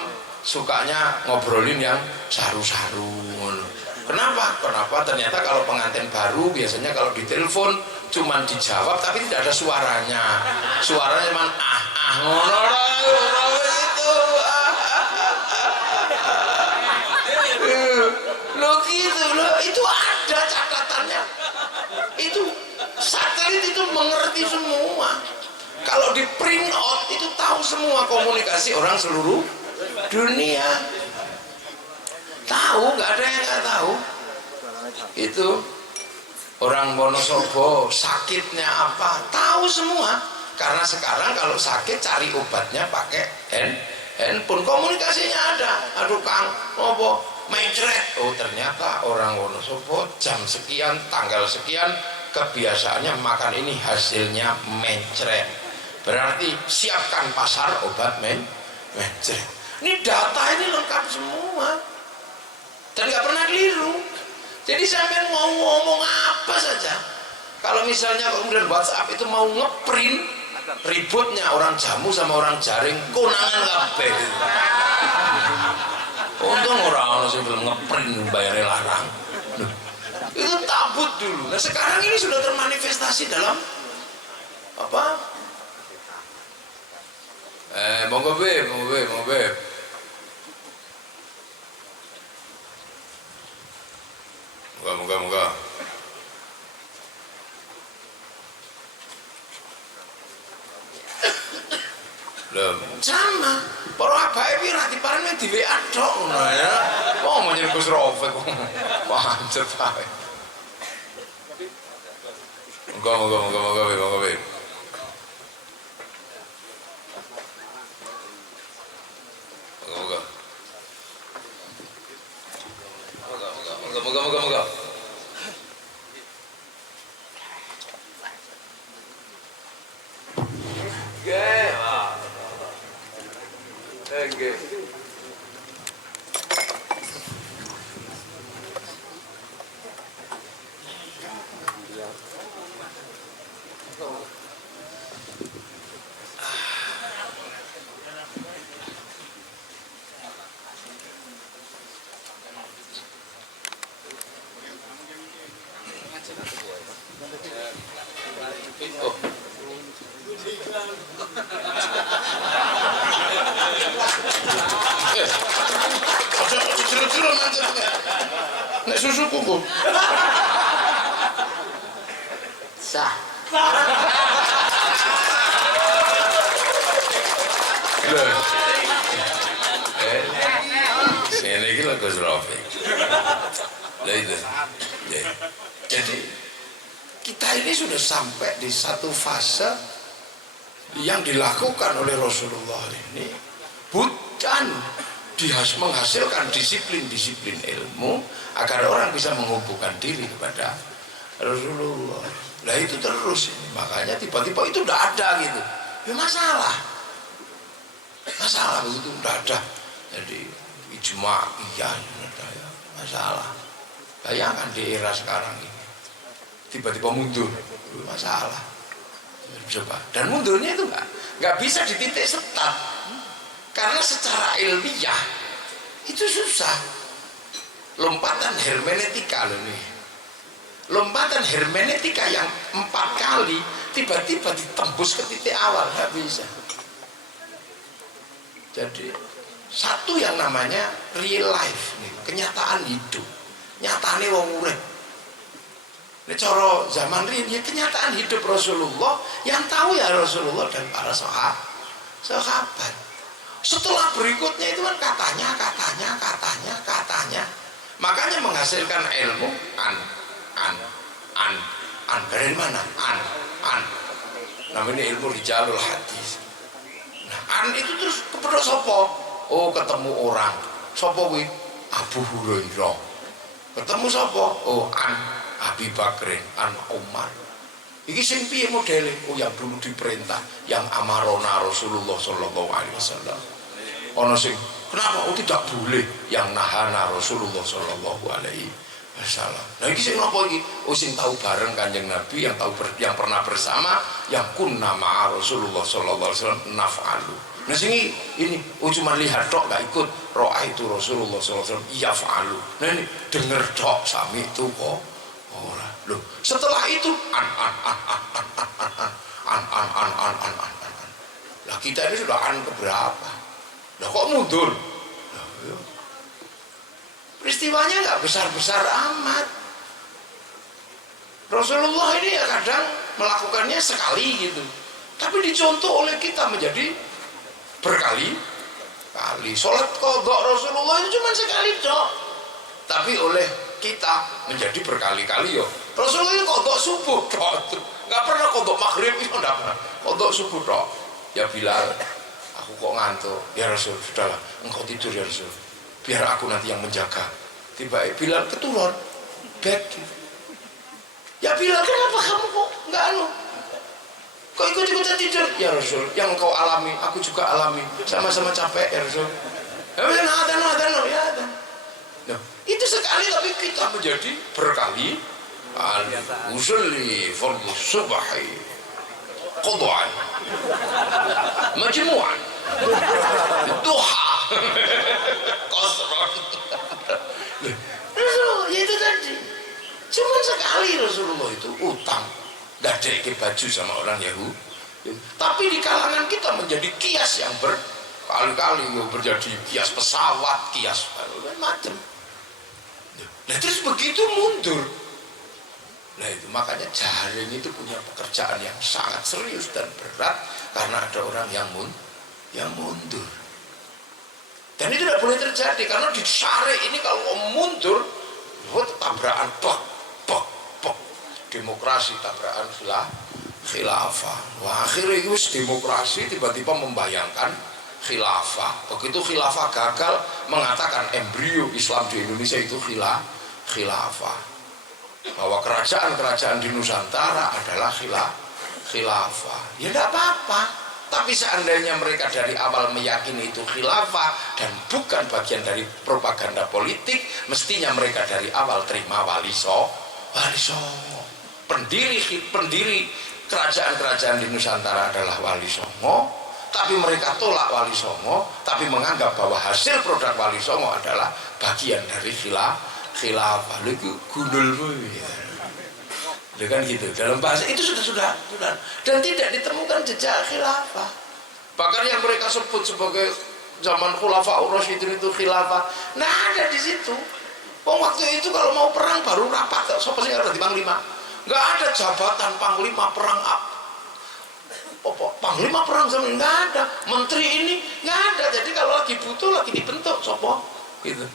sukanya ngobrolin yang saru-saru. Kenapa? Ternyata kalau pengantin baru biasanya kalau ditelepon cuman dijawab tapi tidak ada suaranya. Suaranya cuman ngono itu. Loh gitu loh, itu ada catatannya. Itu satelit itu mengerti semua. Kalau di print out itu tahu semua komunikasi orang seluruh dunia. Tahu, nggak ada yang nggak tahu. Itu orang Wonosobo sakitnya apa, tahu semua. Karena sekarang kalau sakit cari obatnya pakai handphone, komunikasinya ada. Aduh Kang, ngopo mencret. Oh ternyata orang Wonosobo jam sekian, tanggal sekian kebiasaannya makan ini, hasilnya mencret. Berarti siapkan pasar obat mencret. Ini data ini lengkap semua dan nggak pernah keliru. Jadi sampai mau ngomong apa saja, kalau misalnya kemudian WhatsApp itu mau ngeprint, ributnya orang jamu sama orang jaring konangan kabeh gitu. Untung orang sing belum ngeprint bayarnya larang. Itu tabut dulu. Nah sekarang ini sudah termanifestasi dalam apa? Monggo Beb. Moga. Sama para abake pi ra diparani di WA tok ngono ya. Wong menyang Gus Rafiq pancet ae. Moga. Oke. tuku. Sah. Loh. Sini iki lho Gus Rafiq. Lah itu. Jadi kita ini sudah sampai di satu fase yang dilakukan oleh Rasulullah ini bukan menghasilkan disiplin-disiplin ilmu agar orang bisa menghubungkan diri kepada Rasulullah. Nah itu terus ini. Makanya tiba-tiba itu udah ada gitu. Ya masalah begitu udah ada. Jadi ijma iya ya, masalah. Bayangkan di era sekarang ini tiba-tiba mundur, masalah. Coba. Dan mundurnya itu nggak bisa di titik start karena secara ilmiah itu susah. Lompatan hermeneutika loh nih, lompatan hermeneutika yang 4 kali tiba-tiba ditembus ke titik awal, nggak bisa. Jadi satu yang namanya real life nih, kenyataan hidup, nyatane wong urip. Ini cara zaman ini ya kenyataan hidup Rasulullah yang tahu ya Rasulullah dan para sahabat. Setelah berikutnya itu kan katanya. Makanya menghasilkan ilmu dari mana? Namanya ilmu rijalul hadis. Nah, itu terus kepada sopo? Oh, ketemu orang. Sopo kuwi? Abu Hurairah. Ketemu sopo? Oh, Abi Bakrin, Umar. Iki sing piye modele? Oh, yang dulu diperintah, yang amarona Rasulullah sallallahu alaihi wasallam. Ono sing kenapa? Oh, tidak boleh, yang nahana Rasulullah sallallahu alaihi wasallam. Nah, iki sing napa iki? Oh, sing tahu bareng Kanjeng Nabi, yang tahu yang pernah bersama, yang kunna ma'a Rasulullah sallallahu alaihi wasallam naf'alu. Nah, sing ini oh cuma lihat tok gak ikut roa itu Rasulullah sallallahu alaihi wasallam yaf'alu. Nah, ini denger tok sami itu kok. Ora. Loh, setelah itu Lah kita ini sudah keberapa? Lah kok mundur? Lah, ya. Peristiwanya nggak besar-besar amat. Rasulullah ini ya kadang melakukannya sekali gitu. Tapi dicontoh oleh kita menjadi berkali-kali. Sholat qadha Rasulullah itu cuma sekali dok. Tapi oleh kita menjadi berkali-kali yo. Rasulullah itu qadha subuh tok. Enggak pernah qadha maghrib itu enggak pernah. Qadha subuh tok. Ya Bilal, aku kok ngantuk. Ya Rasul, sudahlah, engkau tidur ya Rasul. Biar aku nanti yang menjaga. Tiba Bilal keturun bed gitu. Ya Bilal, kenapa kamu kok enggak kok ikut-ikutan tidur? Ya Rasul, yang engkau alami, aku juga alami. Sama-sama capek ya Rasul. Ya ada. Nah, itu sekali tapi kita menjadi berkali usulli fardhu subhi qad'an majmu'an duha qasran. Rasulullah itu tadi cuma sekali Rasulullah itu utang gadeke baju sama orang Yahudi, tapi di kalangan kita menjadi kias yang berkali-kali terjadi kias pesawat, kias macam. Nah terus begitu mundur. Nah itu makanya jaring itu punya pekerjaan yang sangat serius dan berat karena ada orang yang mundur. Dan itu tidak boleh terjadi karena di syari ini kalau mundur, tabrakan pok. Demokrasi tabrakan khilafah. Wah akhirnya itu demokrasi tiba-tiba membayangkan khilafah. Begitu khilafah gagal, mengatakan embrio Islam di Indonesia itu khilafah. Bahwa kerajaan-kerajaan di Nusantara adalah khilafah. Ya tidak apa-apa. Tapi seandainya mereka dari awal meyakini itu khilafah dan bukan bagian dari propaganda politik, mestinya mereka dari awal terima wali songo. Pendiri kerajaan-kerajaan di Nusantara adalah wali songo. Tapi mereka tolak wali songo, tapi menganggap bahwa hasil produk wali songo adalah bagian dari khilafah. Itu gundul kan gitu. Dalam bahasa itu sudah dan tidak ditemukan jejak khilafah. Bahkan yang mereka sebut sebagai zaman khulafaur rasyidin itu khilafah, nah ada di situ. Oh, waktu itu kalau mau perang baru rapat, siapa sih ada di panglima? Nggak ada jabatan panglima perang panglima perang sama nggak ada, menteri ini nggak ada. Jadi kalau lagi butuh lagi dibentuk sopo gitu.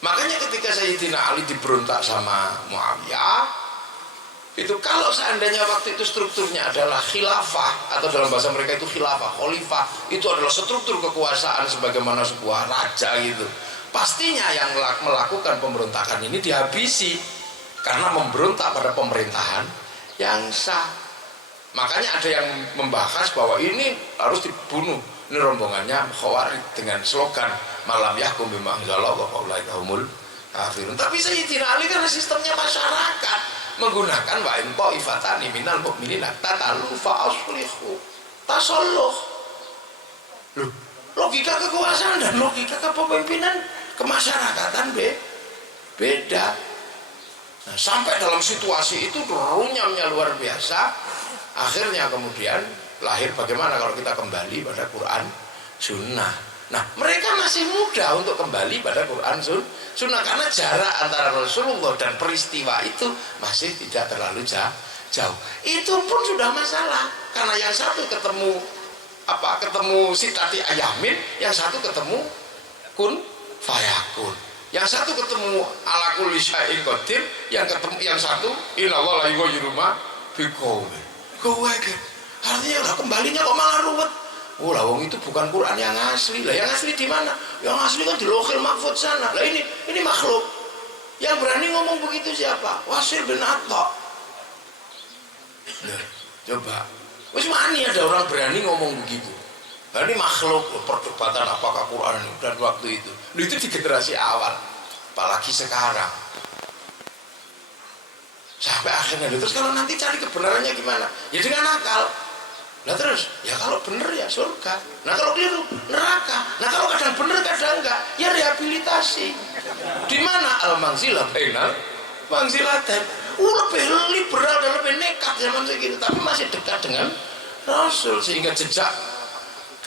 Makanya ketika Sayyidina Ali diberontak sama Muawiyah, itu kalau seandainya waktu itu strukturnya adalah khilafah, atau dalam bahasa mereka itu khilafah, khalifah, itu adalah struktur kekuasaan sebagaimana sebuah raja gitu, pastinya yang melakukan pemberontakan ini dihabisi karena memberontak pada pemerintahan yang sah. Makanya ada yang membahas bahwa ini harus dibunuh, ini rombongannya Khawarij dengan slogan malam yahkum bima anzalallah wa ulaika humul kafirun. Tapi Sayyidina Ali karena sistemnya masyarakat menggunakan wa in ta'ifatani minal mu'minina tatalu fa aslihu tasalluh. Loh, logika kekuasaan dan logika kepemimpinan kemasyarakatan beda. Nah, sampai dalam situasi itu runyamnya luar biasa. Akhirnya kemudian lahir bagaimana kalau kita kembali pada Quran Sunnah. Nah, mereka masih muda untuk kembali pada Quran Sunnah karena jarak antara Rasulullah dan peristiwa itu masih tidak terlalu jauh. Itu pun sudah masalah karena yang satu ketemu sitati ayamin, yang satu ketemu kun fayakun, yang satu ketemu ala kulli syai'in qadir, yang satu innallaha la yughayyiru ma biqaumin. Artinya lah kembalinya kok malah ruwet. Oh lah, wong itu bukan Quran yang asli lah. Yang asli di mana? Yang asli kan di Lauhul Mahfuz sana. Lah ini makhluk. Yang berani ngomong begitu siapa? Wasil bin Atta. Nah, coba. Wis mani ada orang berani ngomong begitu. Lah ini makhluk, perdebatan apakah Quran dan waktu itu. Itu di generasi awal. Apalagi sekarang. Sampai akhirnya, terus kalau nanti cari kebenarannya gimana? Ya dengan akal. Nah terus, ya kalau benar ya surga. Nah kalau keliru, neraka. Nah kalau kadang benar kadang enggak, ya rehabilitasi. Di mana al-manzilah bainal manzilatain. Lebih liberal dan lebih nekat zaman segitu, tapi masih dekat dengan Rasul, sehingga jejak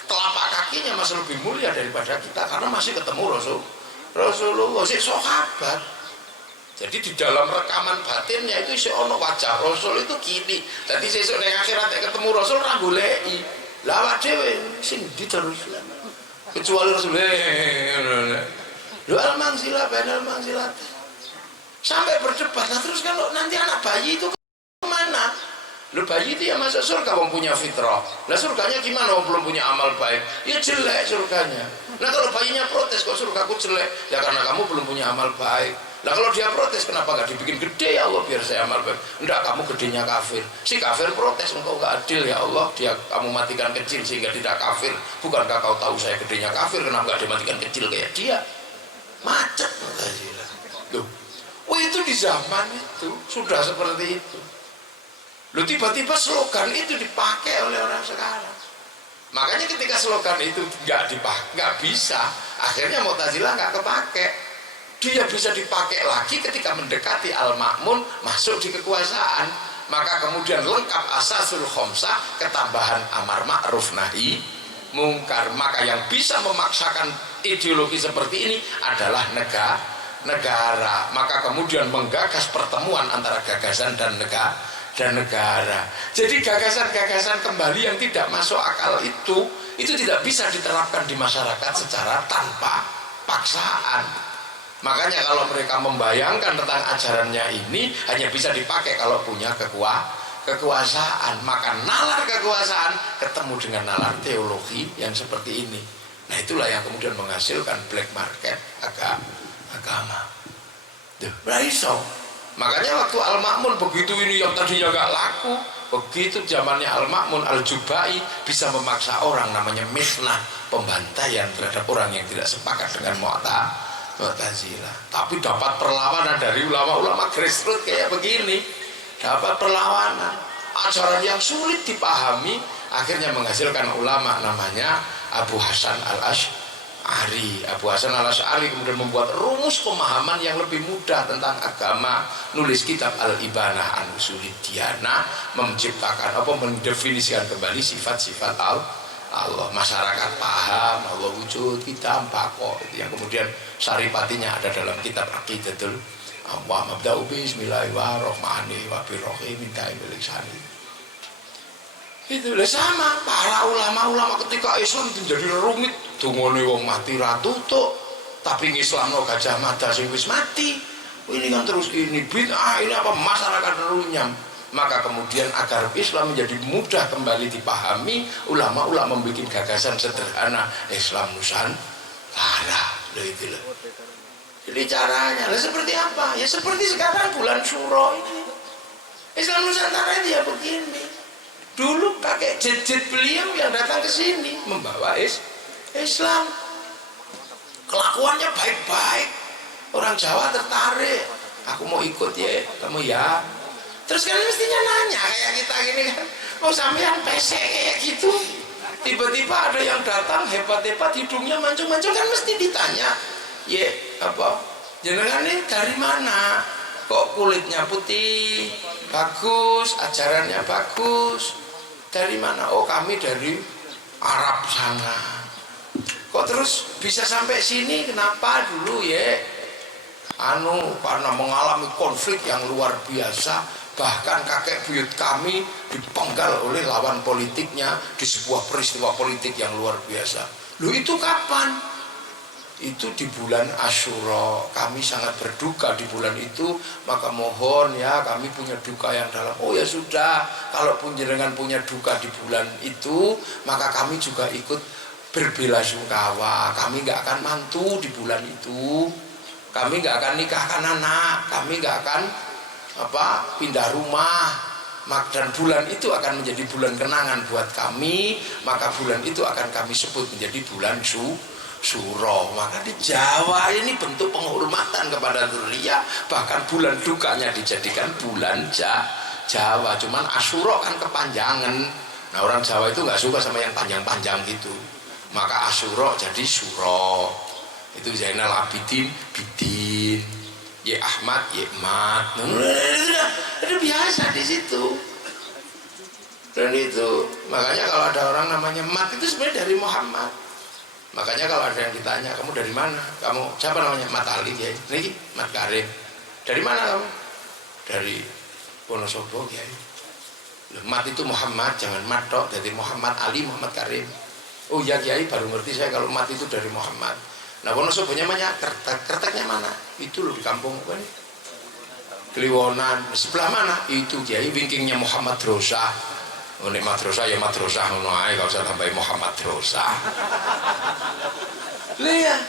telapak kakinya masih lebih mulia daripada kita karena masih ketemu Rasulullah, si sahabat. Jadi di dalam rekaman batinnya itu isi ono wajah Rasul itu kini. Jadi sesuk ning akhirat ketemu Rasul ra goleki. Lah awak dhewe sing ndi terus. Kecuali Rasul. Lho al-manzilah bainal manzilat. Sampai berdebat. Nah terus kalau nanti anak bayi itu kemana? Lho bayi itu ya masuk surga wong punya fitrah. Lah surganya gimana wong belum punya amal baik? Ya jelek surganya. Nah kalau bayinya protes kok surgaku jelek? Ya karena kamu belum punya amal baik. Nah kalau dia protes, kenapa nggak dibikin gede ya Allah biar saya amal baik? Enggak, kamu gedenya kafir. Si kafir protes, engkau nggak adil ya Allah, kamu matikan kecil sehingga tidak kafir. Bukankah kau tahu saya gedenya kafir, kenapa nggak dimatikan kecil kayak dia? Macet. Loh, itu di zaman itu sudah seperti itu. Loh, tiba-tiba slogan itu dipakai oleh orang sekarang. Makanya ketika slogan itu nggak bisa, akhirnya Mu'tazilah nggak kepake. Dia bisa dipakai lagi ketika mendekati Al-Ma'mun, masuk di kekuasaan. Maka kemudian lengkap asasul khomsah, ketambahan amar ma'ruf nahi mungkar. Maka yang bisa memaksakan ideologi seperti ini adalah negara. Maka kemudian menggagas pertemuan antara gagasan dan negara. Jadi gagasan-gagasan kembali yang tidak masuk akal itu tidak bisa diterapkan di masyarakat secara tanpa paksaan. Makanya kalau mereka membayangkan tentang ajarannya ini hanya bisa dipakai kalau punya kekuasaan. Maka nalar kekuasaan ketemu dengan nalar teologi yang seperti ini. Nah itulah yang kemudian menghasilkan black market agama. Beraiso. Makanya waktu Al-Ma'mun begitu ini yang tadinya gak laku, begitu zamannya Al-Ma'mun Al-Jubai bisa memaksa orang, namanya mithnah, pembantaian terhadap orang yang tidak sepakat dengan Mu'tazilah. Tapi dapat perlawanan dari ulama-ulama grassroots kayak begini, dapat perlawanan, ajaran yang sulit dipahami, akhirnya menghasilkan ulama namanya Abu Hasan Al-Asy'ari. Abu Hasan Al-Asy'ari kemudian membuat rumus pemahaman yang lebih mudah tentang agama, nulis kitab Al-Ibanah an Usulid Diyanah, mendefinisikan kembali sifat-sifat Allah, masyarakat paham Allah wujud, kita kok itu yang kemudian saripatinya ada dalam kitab Aqidatul Awam. Mabda'u bismillahirrahmanirrahim wa birrahim min lisani. Itu lah sama para ulama-ulama ketika Islam menjadi rumit, dungane wong mati ra tutuk, tapi ngislamno Gajah Mada sing wis mati. Ini kan terus ini bid'ah, ini apa masyarakat runyam. Maka kemudian agar Islam menjadi mudah kembali dipahami, ulama-ulama membuat gagasan sederhana Islam Nusantara. Loh itu loh. Jadi caranya, lah seperti apa? Ya seperti sekarang bulan Syuro ini. Islam Nusantara itu ya begini. Dulu pakai jet-jet beliau yang datang ke sini membawa Islam. Kelakuannya baik-baik. Orang Jawa tertarik. Aku mau ikut ya, kamu ya. Terus kan mestinya nanya kayak kita gini kan, mau sampean pesek kayak gitu. Tiba-tiba ada yang datang hebat-hebat hidungnya mancung-mancung, kan mesti ditanya, ya apa, jenengan ini dari mana? Kok kulitnya putih, bagus, ajarannya bagus. Dari mana? Oh kami dari Arab sana. Kok terus bisa sampai sini? Kenapa dulu ya? Karena mengalami konflik yang luar biasa. Bahkan kakek buyut kami dipenggal oleh lawan politiknya di sebuah peristiwa politik yang luar biasa. Loh itu kapan? Itu di bulan Asyura. Kami sangat berduka di bulan itu. Maka mohon ya, kami punya duka yang dalam. Oh ya sudah, kalaupun jenengan punya duka di bulan itu, maka kami juga ikut berbelasungkawa. Kami gak akan mantu di bulan itu. Kami gak akan nikahkan anak. Kami gak akan pindah rumah. Dan bulan itu akan menjadi bulan kenangan buat kami. Maka bulan itu akan kami sebut menjadi bulan Syuro. Maka di Jawa ini bentuk penghormatan kepada dzurriyyah. Bahkan bulan dukanya dijadikan bulan Jawa. Cuman Asyura kan kepanjangan. Nah orang Jawa itu nggak suka sama yang panjang-panjang gitu. Maka Asyura jadi Syuro. Itu Zainal Abidin Bidin, ya Ahmad, ya Mat. Itu biasa di situ. Dan itu makanya kalau ada orang namanya Mat itu sebenarnya dari Muhammad. Makanya kalau ada yang ditanya, kamu dari mana? Kamu siapa namanya? Mat Ali ya. Niki Mat Karim. Dari mana kamu? Dari Wonosobo ya. Mat itu Muhammad, jangan Mat tok. Jadi Muhammad Ali, Muhammad Karim. Oh ya Kiai, baru ngerti saya kalau Mat itu dari Muhammad. Nah Wonosobonya mana? Kerteknya mana? Itu loh di kampung apa nih? Kliwonan. Sebelah mana? Itu Kiai, wingkingnya Muhammad Rosa. Oh nek madrasah ya madrasah ngono ae, gak usah tambahin Muhammad Rosa. Lihat.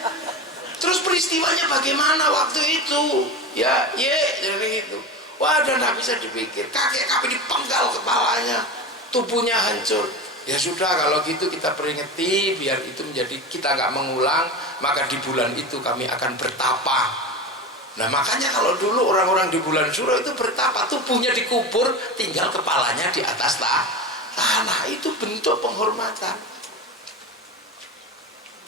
Terus peristiwanya bagaimana waktu itu? Ya, jadi gitu. Wah, udah nggak bisa dipikir. Kakek kami dipenggal kepalanya, tubuhnya hancur. Ya sudah, kalau gitu kita peringati biar itu menjadi kita nggak mengulang. Maka di bulan itu kami akan bertapa. Nah makanya kalau dulu orang-orang di bulan Syuro itu bertapa, tubuhnya dikubur, tinggal kepalanya di atas tanah. Itu bentuk penghormatan.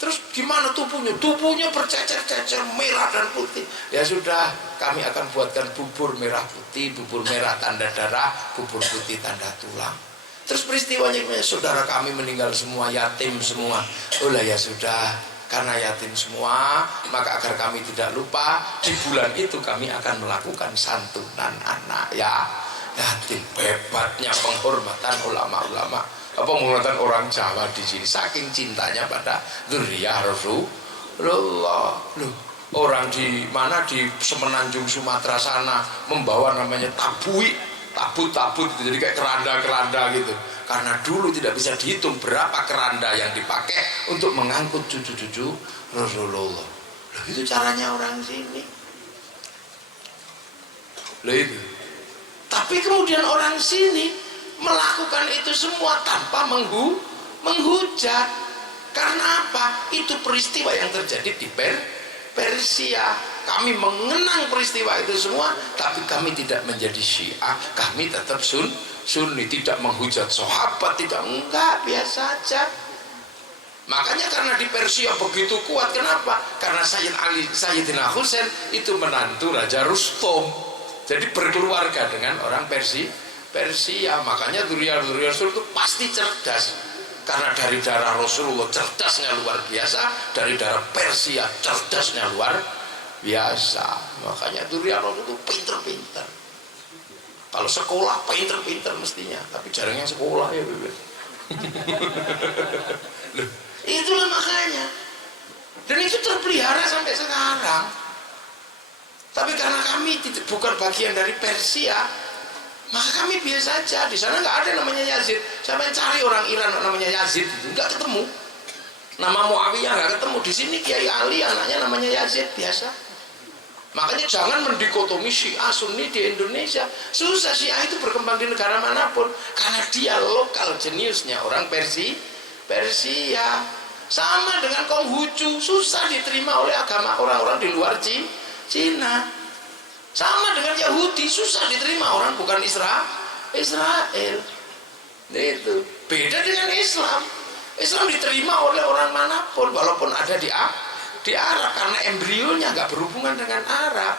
Terus gimana tubuhnya? Tubuhnya bercecer-cecer merah dan putih. Ya sudah, kami akan buatkan bubur merah putih, bubur merah tanda darah, bubur putih tanda tulang. Terus peristiwanya saudara kami meninggal semua, yatim semua. Oh lah ya sudah, karena yatim semua, maka agar kami tidak lupa, di bulan itu kami akan melakukan santunan anak yatim. Hebatnya penghormatan ulama-ulama, penghormatan orang Jawa di sini, saking cintanya pada dzurriyyah Rasulullah. Loh, orang di mana di semenanjung Sumatera sana membawa namanya tabut-tabut gitu, jadi kayak keranda-keranda gitu. Karena dulu tidak bisa dihitung berapa keranda yang dipakai untuk mengangkut cucu-cucu Rasulullah. Loh, itu caranya orang sini. Loh itu. Tapi kemudian orang sini melakukan itu semua tanpa menghujat. Karena apa? Itu peristiwa yang terjadi di Persia. Kami mengenang peristiwa itu semua, tapi kami tidak menjadi Syiah. Kami tetap Sunni, tidak menghujat sahabat, enggak, biasa aja. Makanya karena di Persia begitu kuat, kenapa? Karena Sayyidina Husain itu menantu Raja Rustom. Jadi berkeluarga dengan orang Persia. Makanya dzurriyyah Rasul itu pasti cerdas. Karena dari darah Rasulullah cerdasnya luar biasa, dari darah Persia cerdasnya luar biasa. Makanya Duryono itu pinter-pinter. Kalau sekolah pinter-pinter mestinya, tapi jarang yang sekolah ya bebek. Itulah makanya. Dan itu terpelihara sampai sekarang. Tapi karena kami bukan bagian dari Persia, maka kami biasa aja. Di sana nggak ada namanya Yazid. Siapa yang cari orang Iran namanya Yazid itu nggak ketemu. Nama Muawiyah nggak ketemu. Di sini Kiai Ali anaknya namanya Yazid biasa. Makanya jangan mendikotomi Syiah Sunni di Indonesia. Susah, Syiah itu berkembang di negara manapun karena dia lokal jeniusnya orang Persia. Sama dengan Konghucu, susah diterima oleh agama orang-orang di luar Cina. Sama dengan Yahudi, susah diterima orang bukan Israel. Itu beda dengan Islam. Islam diterima oleh orang manapun walaupun ada di Arab karena embrionya nggak berhubungan dengan Arab.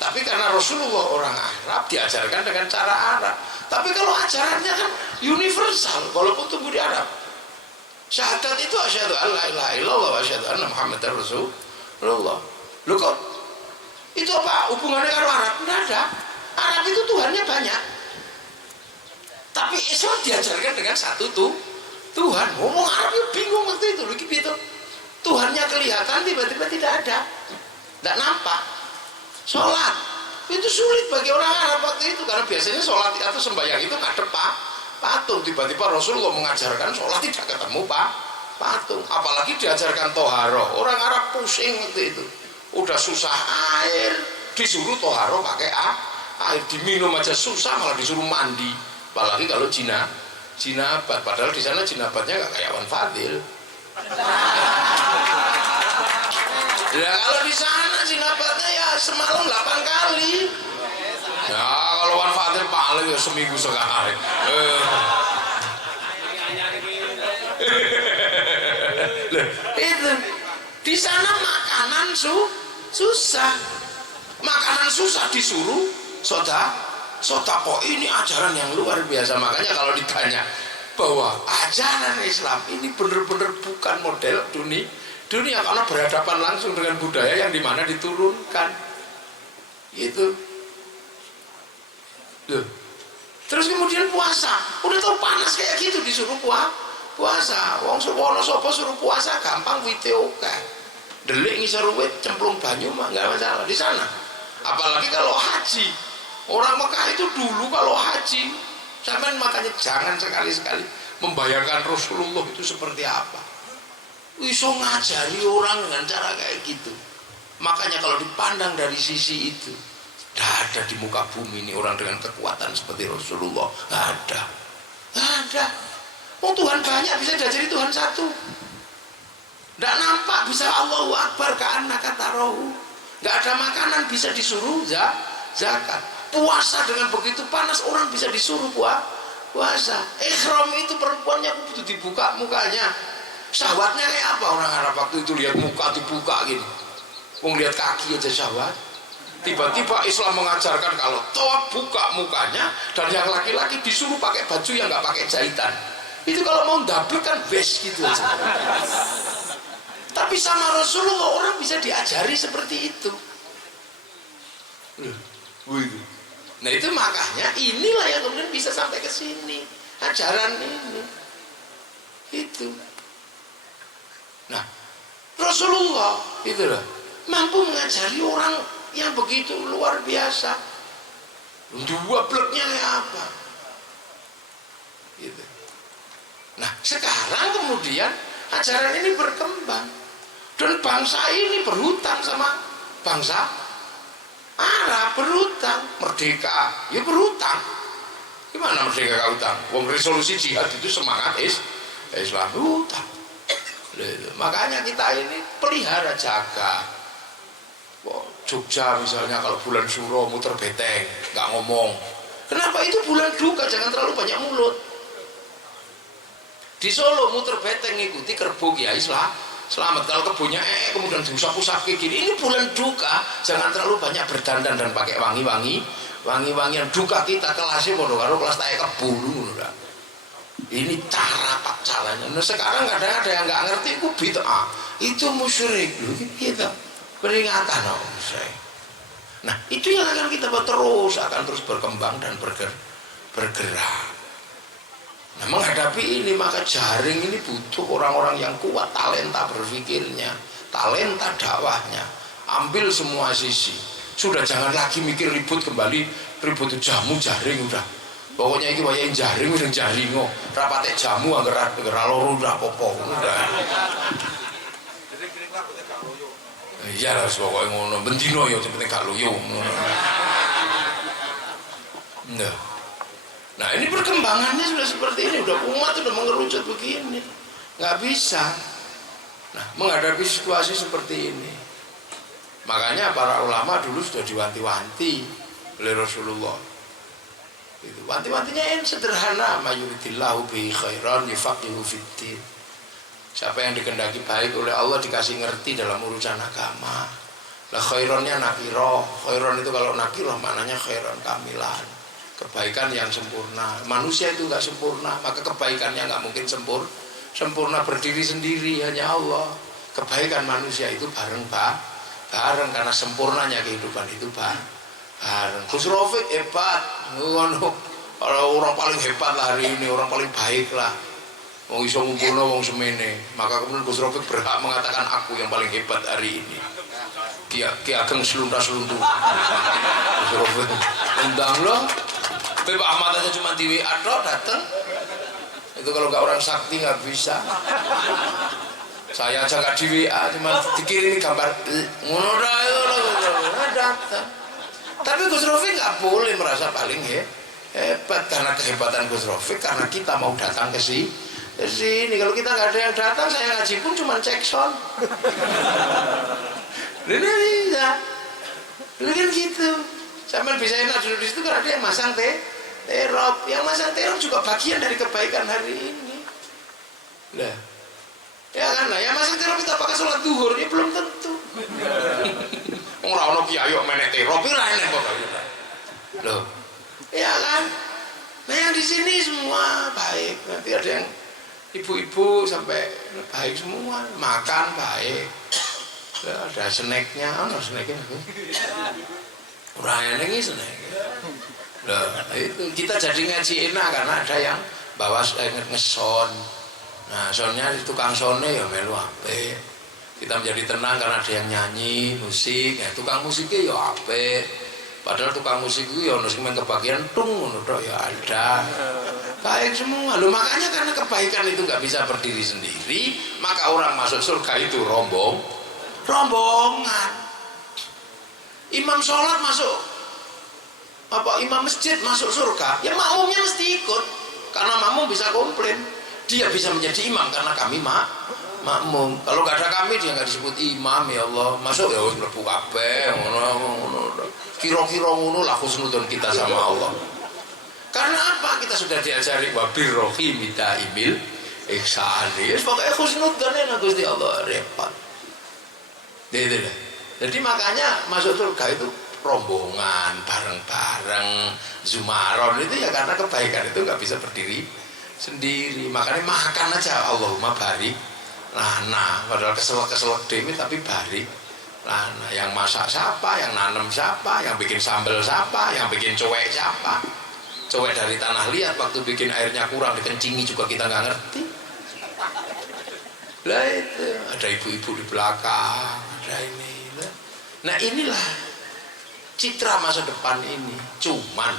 Tapi karena Rasulullah orang Arab diajarkan dengan cara Arab. Tapi kalau ajarannya kan universal walaupun tumbuh di Arab. Syahadat itu asyhadu an la ilaha illallah wa asyhadu anna Muhammadar Rasulullah. Loh kok itu apa hubungannya karo Arab? Tidak ada. Arab itu Tuhannya banyak. Tapi Islam diajarkan dengan satu Tuhan. Ngomong Arab ya bingung waktu itu. Begitu. Tuhannya kelihatan tiba-tiba tidak ada. Tidak nampak. Sholat itu sulit bagi orang Arab waktu itu karena biasanya sholat atau sembahyang itu ngadep patung. Tiba-tiba Rasulullah mengajarkan sholat tidak ketemu patung. Apalagi diajarkan toharoh. Orang Arab pusing waktu itu. Udah susah air disuruh toharoh pakai air, diminum aja susah malah disuruh mandi. Apalagi kalau jinabat, padahal di sana jinabatnya nggak kayak Wan Fadil. Ya kalau di sana jinabatnya ya semalam 8 kali. Ya kalau Wan Fadil paling ya seminggu sekali. Itu di sana makanan susah, makanan susah disuruh sodako. Ini ajaran yang luar biasa. Makanya kalau ditanya bahwa ajaran Islam ini benar-benar bukan model dunia karena berhadapan langsung dengan budaya yang dimana diturunkan itu. Loh. Terus kemudian puasa, udah tau panas kayak gitu disuruh puasa. Wong Wonosobo suruh puasa gampang wite oke. Delik ngisor wit cemplung banyu mah nggak masalah di sana. Apalagi kalau haji, orang Mekah itu dulu kalau haji, sampean makanya jangan sekali-sekali membayangkan Rasulullah itu seperti apa. Iso ngajari orang dengan cara kayak gitu. Makanya kalau dipandang dari sisi itu, tidak ada di muka bumi ini orang dengan kekuatan seperti Rasulullah. Nggak ada. Oh Tuhan banyak bisa diajari Tuhan satu. Tidak nampak bisa Allahu Akbar ka'anna katarahu. Tidak ada makanan bisa disuruh zakat. Puasa dengan begitu panas orang bisa disuruh puasa. Ihram itu perempuannya kudu dibuka mukanya. Syahwatnya kayak apa orang Arab waktu itu lihat muka dibuka gini. Mau lihat kaki aja syahwat. Tiba-tiba Islam mengajarkan kalau toa buka mukanya dan yang laki-laki disuruh pakai baju yang nggak pakai jahitan. Itu kalau mau dablek kan best gitu aja. Tapi sama Rasulullah orang bisa diajari seperti itu. Nah itu makanya inilah yang kemudian bisa sampai ke sini ajaran ini. Itu. Nah Rasulullah itulah mampu mengajari orang yang begitu luar biasa. Dua bleknya kayak apa? Gitu. Nah sekarang kemudian ajaran ini berkembang. Dan bangsa ini berhutang sama bangsa Arab, berhutang. Merdeka, ya berhutang. Gimana merdeka gak hutang? Wong resolusi jihad itu semangat Islam hutang. Makanya kita ini pelihara jaga. Jogja misalnya kalau bulan Suro muter beteng, nggak ngomong. Kenapa itu bulan duka? Jangan terlalu banyak mulut. Di Solo muter beteng ngikuti kerbau Kiai Selamat. Kalau kebunnya kemudian diusap-usap kayak gini, ini bulan duka, jangan terlalu banyak berdandan dan pakai wangi-wangian. Duka kita kelasnya bodoh karo kelas tae kebu. Ini cara Pak masalahnya. Nah, sekarang kadang ada yang nggak ngerti itu bid'ah, itu musyrik gitu. Peringatan saya. Nah itu yang akan kita buat akan terus berkembang dan bergerak. Nah menghadapi ini maka jaring ini butuh orang-orang yang kuat, talenta berpikirnya, talenta dakwahnya, ambil semua sisi. Sudah jangan lagi mikir ribut kembali, ribut jamu jaring udah. Pokoknya ini wayahin jaring udah jaringo, rapate jamu anggar loro udah popo udah. Iya lah pokoknya ngono, bendino ya penting gak loyo. Nah ini perkembangannya sudah seperti ini, udah umat sudah mengerucut begini, nggak bisa. Nah menghadapi situasi seperti ini, makanya para ulama dulu sudah diwanti-wanti oleh Rasulullah. Itu wanti-wantinya yang sederhana, mayuridillahu bihi khairan yufaqihu fiddin. Siapa yang dikehendaki baik oleh Allah dikasih ngerti dalam urusan agama. Lah khaironnya nakiro, khairon itu kalau nakiro maknanya khairon kamilan, kebaikan yang sempurna. Manusia itu nggak sempurna, maka kebaikannya nggak mungkin sempurna berdiri sendiri, hanya Allah. Kebaikan manusia itu bareng karena sempurnanya kehidupan itu bareng. Gus Rafiq hebat, kalau orang paling hebat lah hari ini, orang paling baik lah. Wong iso ngumpulno wong semene, maka kemudian Gus Rafiq berhak mengatakan aku yang paling hebat hari ini. Ki Ageng selunta-seluntu. Gus Rafiq undang loh. Pak Ahmad aja cuma di WA datang. Itu kalau nggak orang sakti nggak bisa. Saya aja nggak di WA, cuma dikirimi gambar ngono itu datang. Tapi Gus Rafiq nggak boleh merasa paling hebat karena kehebatan Gus Rafiq, karena kita mau datang ke sini. Kalau kita nggak ada yang datang, saya ngaji pun cuma cek sound. Ini bisa, ini kan gitu. Sama bisa enak dulu di situ karena dia yang masang terop, yang masang terop juga bagian dari kebaikan hari ini. Lah, ya kan lah, yang masang terop kita pakai sholat duhur, ini belum tentu. Orang kiai menek terop, ini enak kok. Loh, ya kan? Nah yang di sini semua baik, nanti ada yang ibu-ibu sampai baik semua, makan baik, ada snacknya, snacknya orang yang ini snack. Itu kita jadi ngaji enak karena ada yang bawa ngeson. Nah sonnya tukang sonnya ya melu ape. Kita menjadi tenang karena ada yang nyanyi musik, ya tukang musiknya ya ape. Padahal tukang musik itu ya nusik main kebagian tung ya ada. Baik semua loh, makanya karena kebaikan itu nggak bisa berdiri sendiri, maka orang masuk surga itu rombongan. Imam sholat masuk imam masjid masuk surga, ya makmumnya mesti ikut karena makmum bisa komplain, dia bisa menjadi imam karena kami makmum. Kalau nggak ada kami dia nggak disebut imam. Ya Allah masuk ya wis mlebu kabeh ngono kira-kira ngono lah husnudon kita sama Allah. Karena apa? Kita sudah diajari wabir rohim imil ihsan. Yes, pokoknya husnudzon ya Gusti Allah repot. Jadi makanya masuk surga itu rombongan, bareng-bareng, zumaron itu ya karena kebaikan itu nggak bisa berdiri sendiri. Makanya makan aja Allahumma barik lana. Padahal keselak dewi tapi barik lana. Yang masak siapa, yang nanam siapa, yang bikin sambal siapa, yang bikin cuek siapa. Cowek dari tanah liat waktu bikin airnya kurang dikencingi juga kita nggak ngerti. Lah itu ada ibu-ibu di belakang, ada ini. Nah inilah citra masa depan ini. Cuman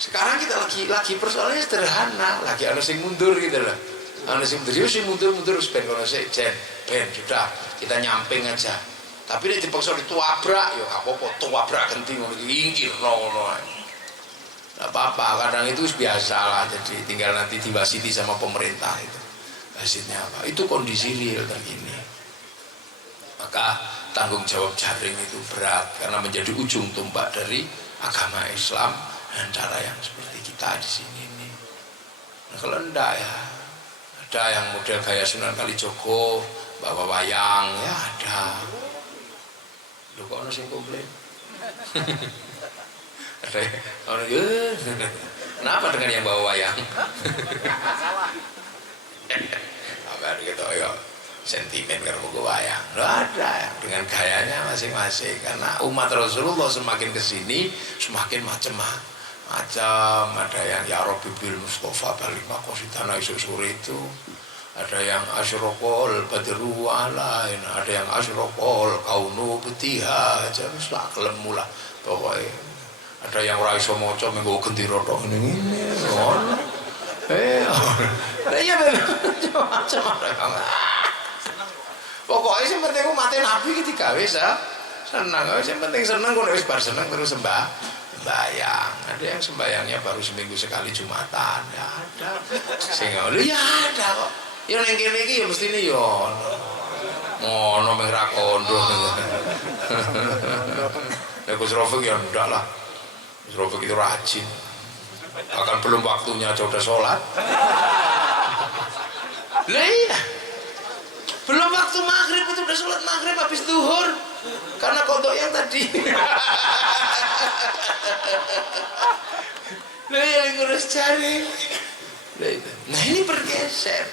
sekarang kita lagi persoalannya sederhana, lagi ada sing mundur gitu lah. Ada sing mundur, sing mundur ben kono sik ben sudah kita nyamping aja. Tapi nek dipaksa dituabrak ya gak apa-apa, tuabrak genti ngono iki ingkirno ngono ae. Enggak apa-apa, kadang itu biasa lah, jadi tinggal nanti diwasiti sama pemerintah itu. Wasitnya apa? Itu kondisi real terkini. Maka tanggung jawab jaring itu berat karena menjadi ujung tombak dari agama Islam dan cara yang seperti kita di sini ini. Nah, kalau enggak ya ada yang model gaya Sunan Kalijogo, bawa wayang ya ada. Lu kok ono sing komplain? Ada orang Kenapa dengan yang bawa wayang? Apa gitu ya? Sentimen karo buku wayang. Loh ada dengan gayanya masing-masing. Karena umat Rasulullah semakin kesini semakin macam-macam. Ada yang ya Rabbi bil Mustafa balik makosidana isu sore itu. Ada yang asyraqal badru alain, ada yang asyraqal kaunu betiha, terus lah kelem mula pokoknya. Ada yang ora iso maca menggo gendera tok ngene ngono. Iya macam-macam. Pokoknya sing penting ku mate nabi iki digawe seneng. Sing penting seneng kok wis bar seneng terus sembahyang. Ada yang sembahyangnya baru seminggu sekali Jumatan. Ya ada. Sing ngono ya ada kok. Ya ning kene iki ya mestine ya ngono mung ra kondo. Ya Gus Rafiq ya ndak lah. Gus Rafiq itu rajin. Akan belum waktunya aja udah sholat. Lah iya. Belum waktu maghrib itu udah sholat maghrib habis zuhur. Karena kodok yang tadi. Lah yang ngurus jaring. Nah ini bergeser.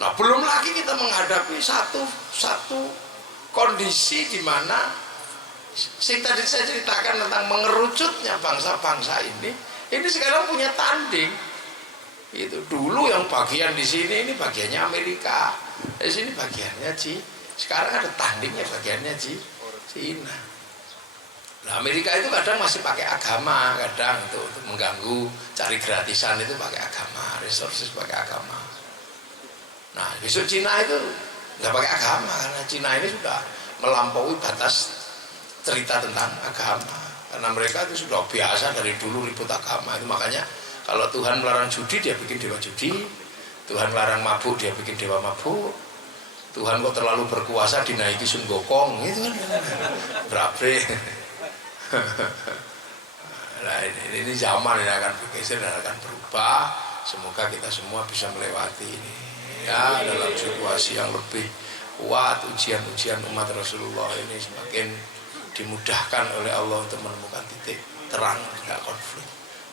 Nah belum lagi kita menghadapi satu kondisi di mana sing tadi saya ceritakan tentang mengerucutnya bangsa-bangsa ini sekarang punya tanding. Itu dulu yang bagian di sini ini bagiannya Amerika, di sini bagiannya sekarang ada tandingnya bagiannya Cina. Nah Amerika itu kadang masih pakai agama, kadang untuk mengganggu, cari gratisan itu pakai agama, resources pakai agama. Nah besok Cina itu nggak pakai agama karena Cina ini sudah melampaui batas cerita tentang agama karena mereka itu sudah biasa dari dulu ribut agama. Itu makanya kalau Tuhan melarang judi dia bikin dewa judi, Tuhan melarang mabuk dia bikin dewa mabuk, Tuhan kok terlalu berkuasa dinaiki Sun Gokong itu kan berabre. Nah ini zaman ini akan bergeser dan akan berubah. Semoga kita semua bisa melewati ini ya dalam situasi yang lebih kuat. Ujian-ujian umat Rasulullah ini semakin dimudahkan oleh Allah untuk menemukan titik terang, tidak konflik.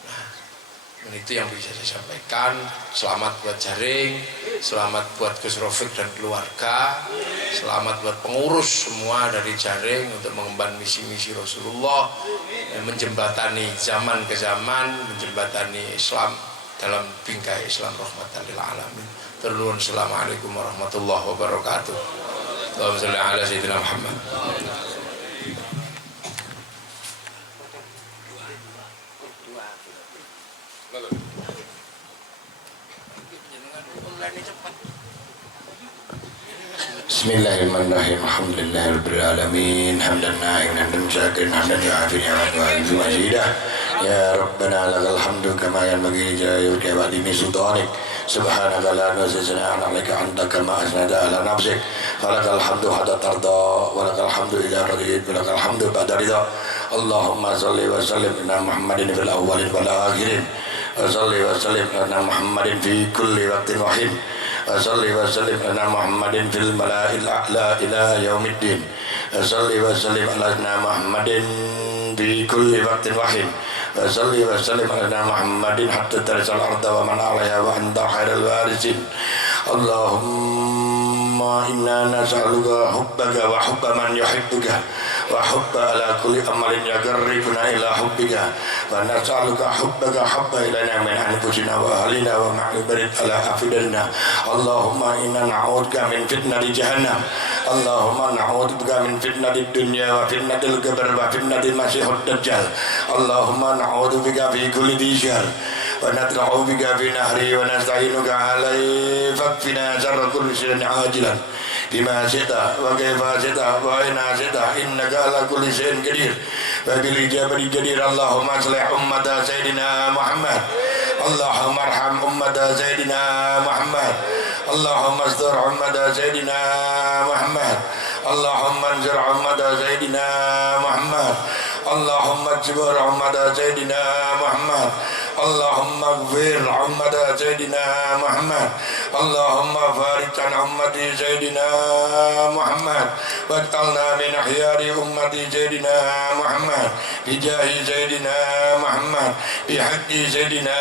Nah, itu yang bisa saya sampaikan. Selamat buat jaring, selamat buat Gus Rafiq dan keluarga, selamat buat pengurus semua dari jaring untuk mengemban misi-misi Rasulullah, menjembatani zaman ke zaman, menjembatani Islam dalam bingkai Islam rahmatan lil alamin. Terlun, assalamualaikum warahmatullahi wabarakatuh. Allahumma sholli ala sayyidina Muhammad. Bismillahirrahmanirrahim. Alhamdulillahirabbil alamin. Hamdan na'iman hamdan syakirin hamdan yu'afi ni'amahu wa yu'afi majidah. Ya Rabbana lakal hamdu kama yanbaghi li jalali wajhika wa 'azimi sultanik. Subhanaka la nuhsi sana'an 'alaika anta kama asnada 'ala nafsik. Falakal hamdu hatta tarda wa lakal hamdu idza radiyta wa lakal hamdu ba'da ridha. Allahumma shalli wa sallim ala Muhammadin fil awwalin wal akhirin. Wa shalli wa sallim ala Muhammadin fi kulli waqtin wa hin. Salli wa sallim ala Muhammadin fil mala'il a'la ila yaumiddin. Salli wa sallim ala Muhammadin bi kulli waqtin wahin. Salli wa sallim ala Muhammadin hatta tarsal arda wa man 'alaiha wa anta khairul warisin. Allahumma inna nas'aluka hubbaka wa hubba man yuhibbuka wa hubba ala kulli amalin yagarribuna ila hubbika wa nas'aluka hubbaka hubba ilana min anfusina wa ahlina wa ma'barid ala afidina. Allahumma inna na'udzuka min fitnati jahannam. Allahumma na'udzuka min fitnati dunya wa fitnatil qabr wa fitnatil masiihud dajjal. Allahumma na'udzubika fi kulli dhisar wa natra'u bika fi nahri wa nasta'inuka alaihi fakfina syarra kulli syai'in ajilan bima syi'ta wa kaifa syi'ta wa aina syi'ta innaka ala kulli syai'in qadir wa bil ijabati jadir. Allahumma shlih ummata sayyidina Muhammad. Allahumma arham ummata sayyidina Muhammad. Allahumma astur ummata sayyidina Muhammad. Allahumma anzur ummata sayyidina Muhammad. Allahumma jibur ummata sayyidina Muhammad. Allahumma gfir ummata sayyidina Muhammad. Allahumma farid an ummati Sayyidina Muhammad waj'alna min akhyari ummati Sayyidina Muhammad bijahi Sayyidina Muhammad bihaqqi Sayyidina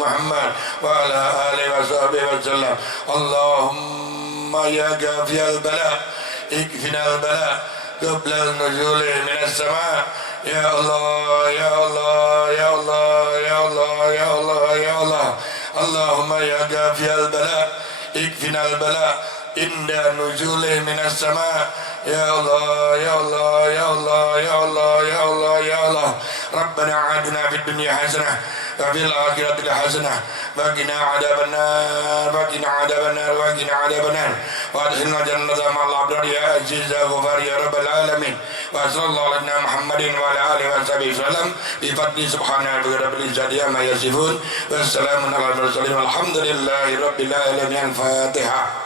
Muhammad wa ala alihi wa sahbihi wa sallam. Allahumma ya ghafiyal bala ikfinal bala qabla nuzuli minas sama. Ya Allah, ya Allah, ya Allah, ya Allah, ya Allah, ya Allah. Allahumma ya ghafiyal bala ikfinal bala inda nuzuli minas sama. Ya Allah, ya Allah, ya Allah, ya Allah, ya Allah, ya Allah. Rabbana atina fid dunya hasanah wa fil akhirati hasanah wa qina adzabannar wa qina adzabannar wa qina adzabannar wa adkhilna jannata ma'al abrar ya aziz ya ghafar ya rabbal alamin. Wa sallallahu ala Muhammadin wa ala alihi wa sahbihi wasallam bi fadli subhanahu wa rabbil izzati amma yasifun wa salamun ala al mursalin walhamdulillahi rabbil alamin. Al-Fatihah.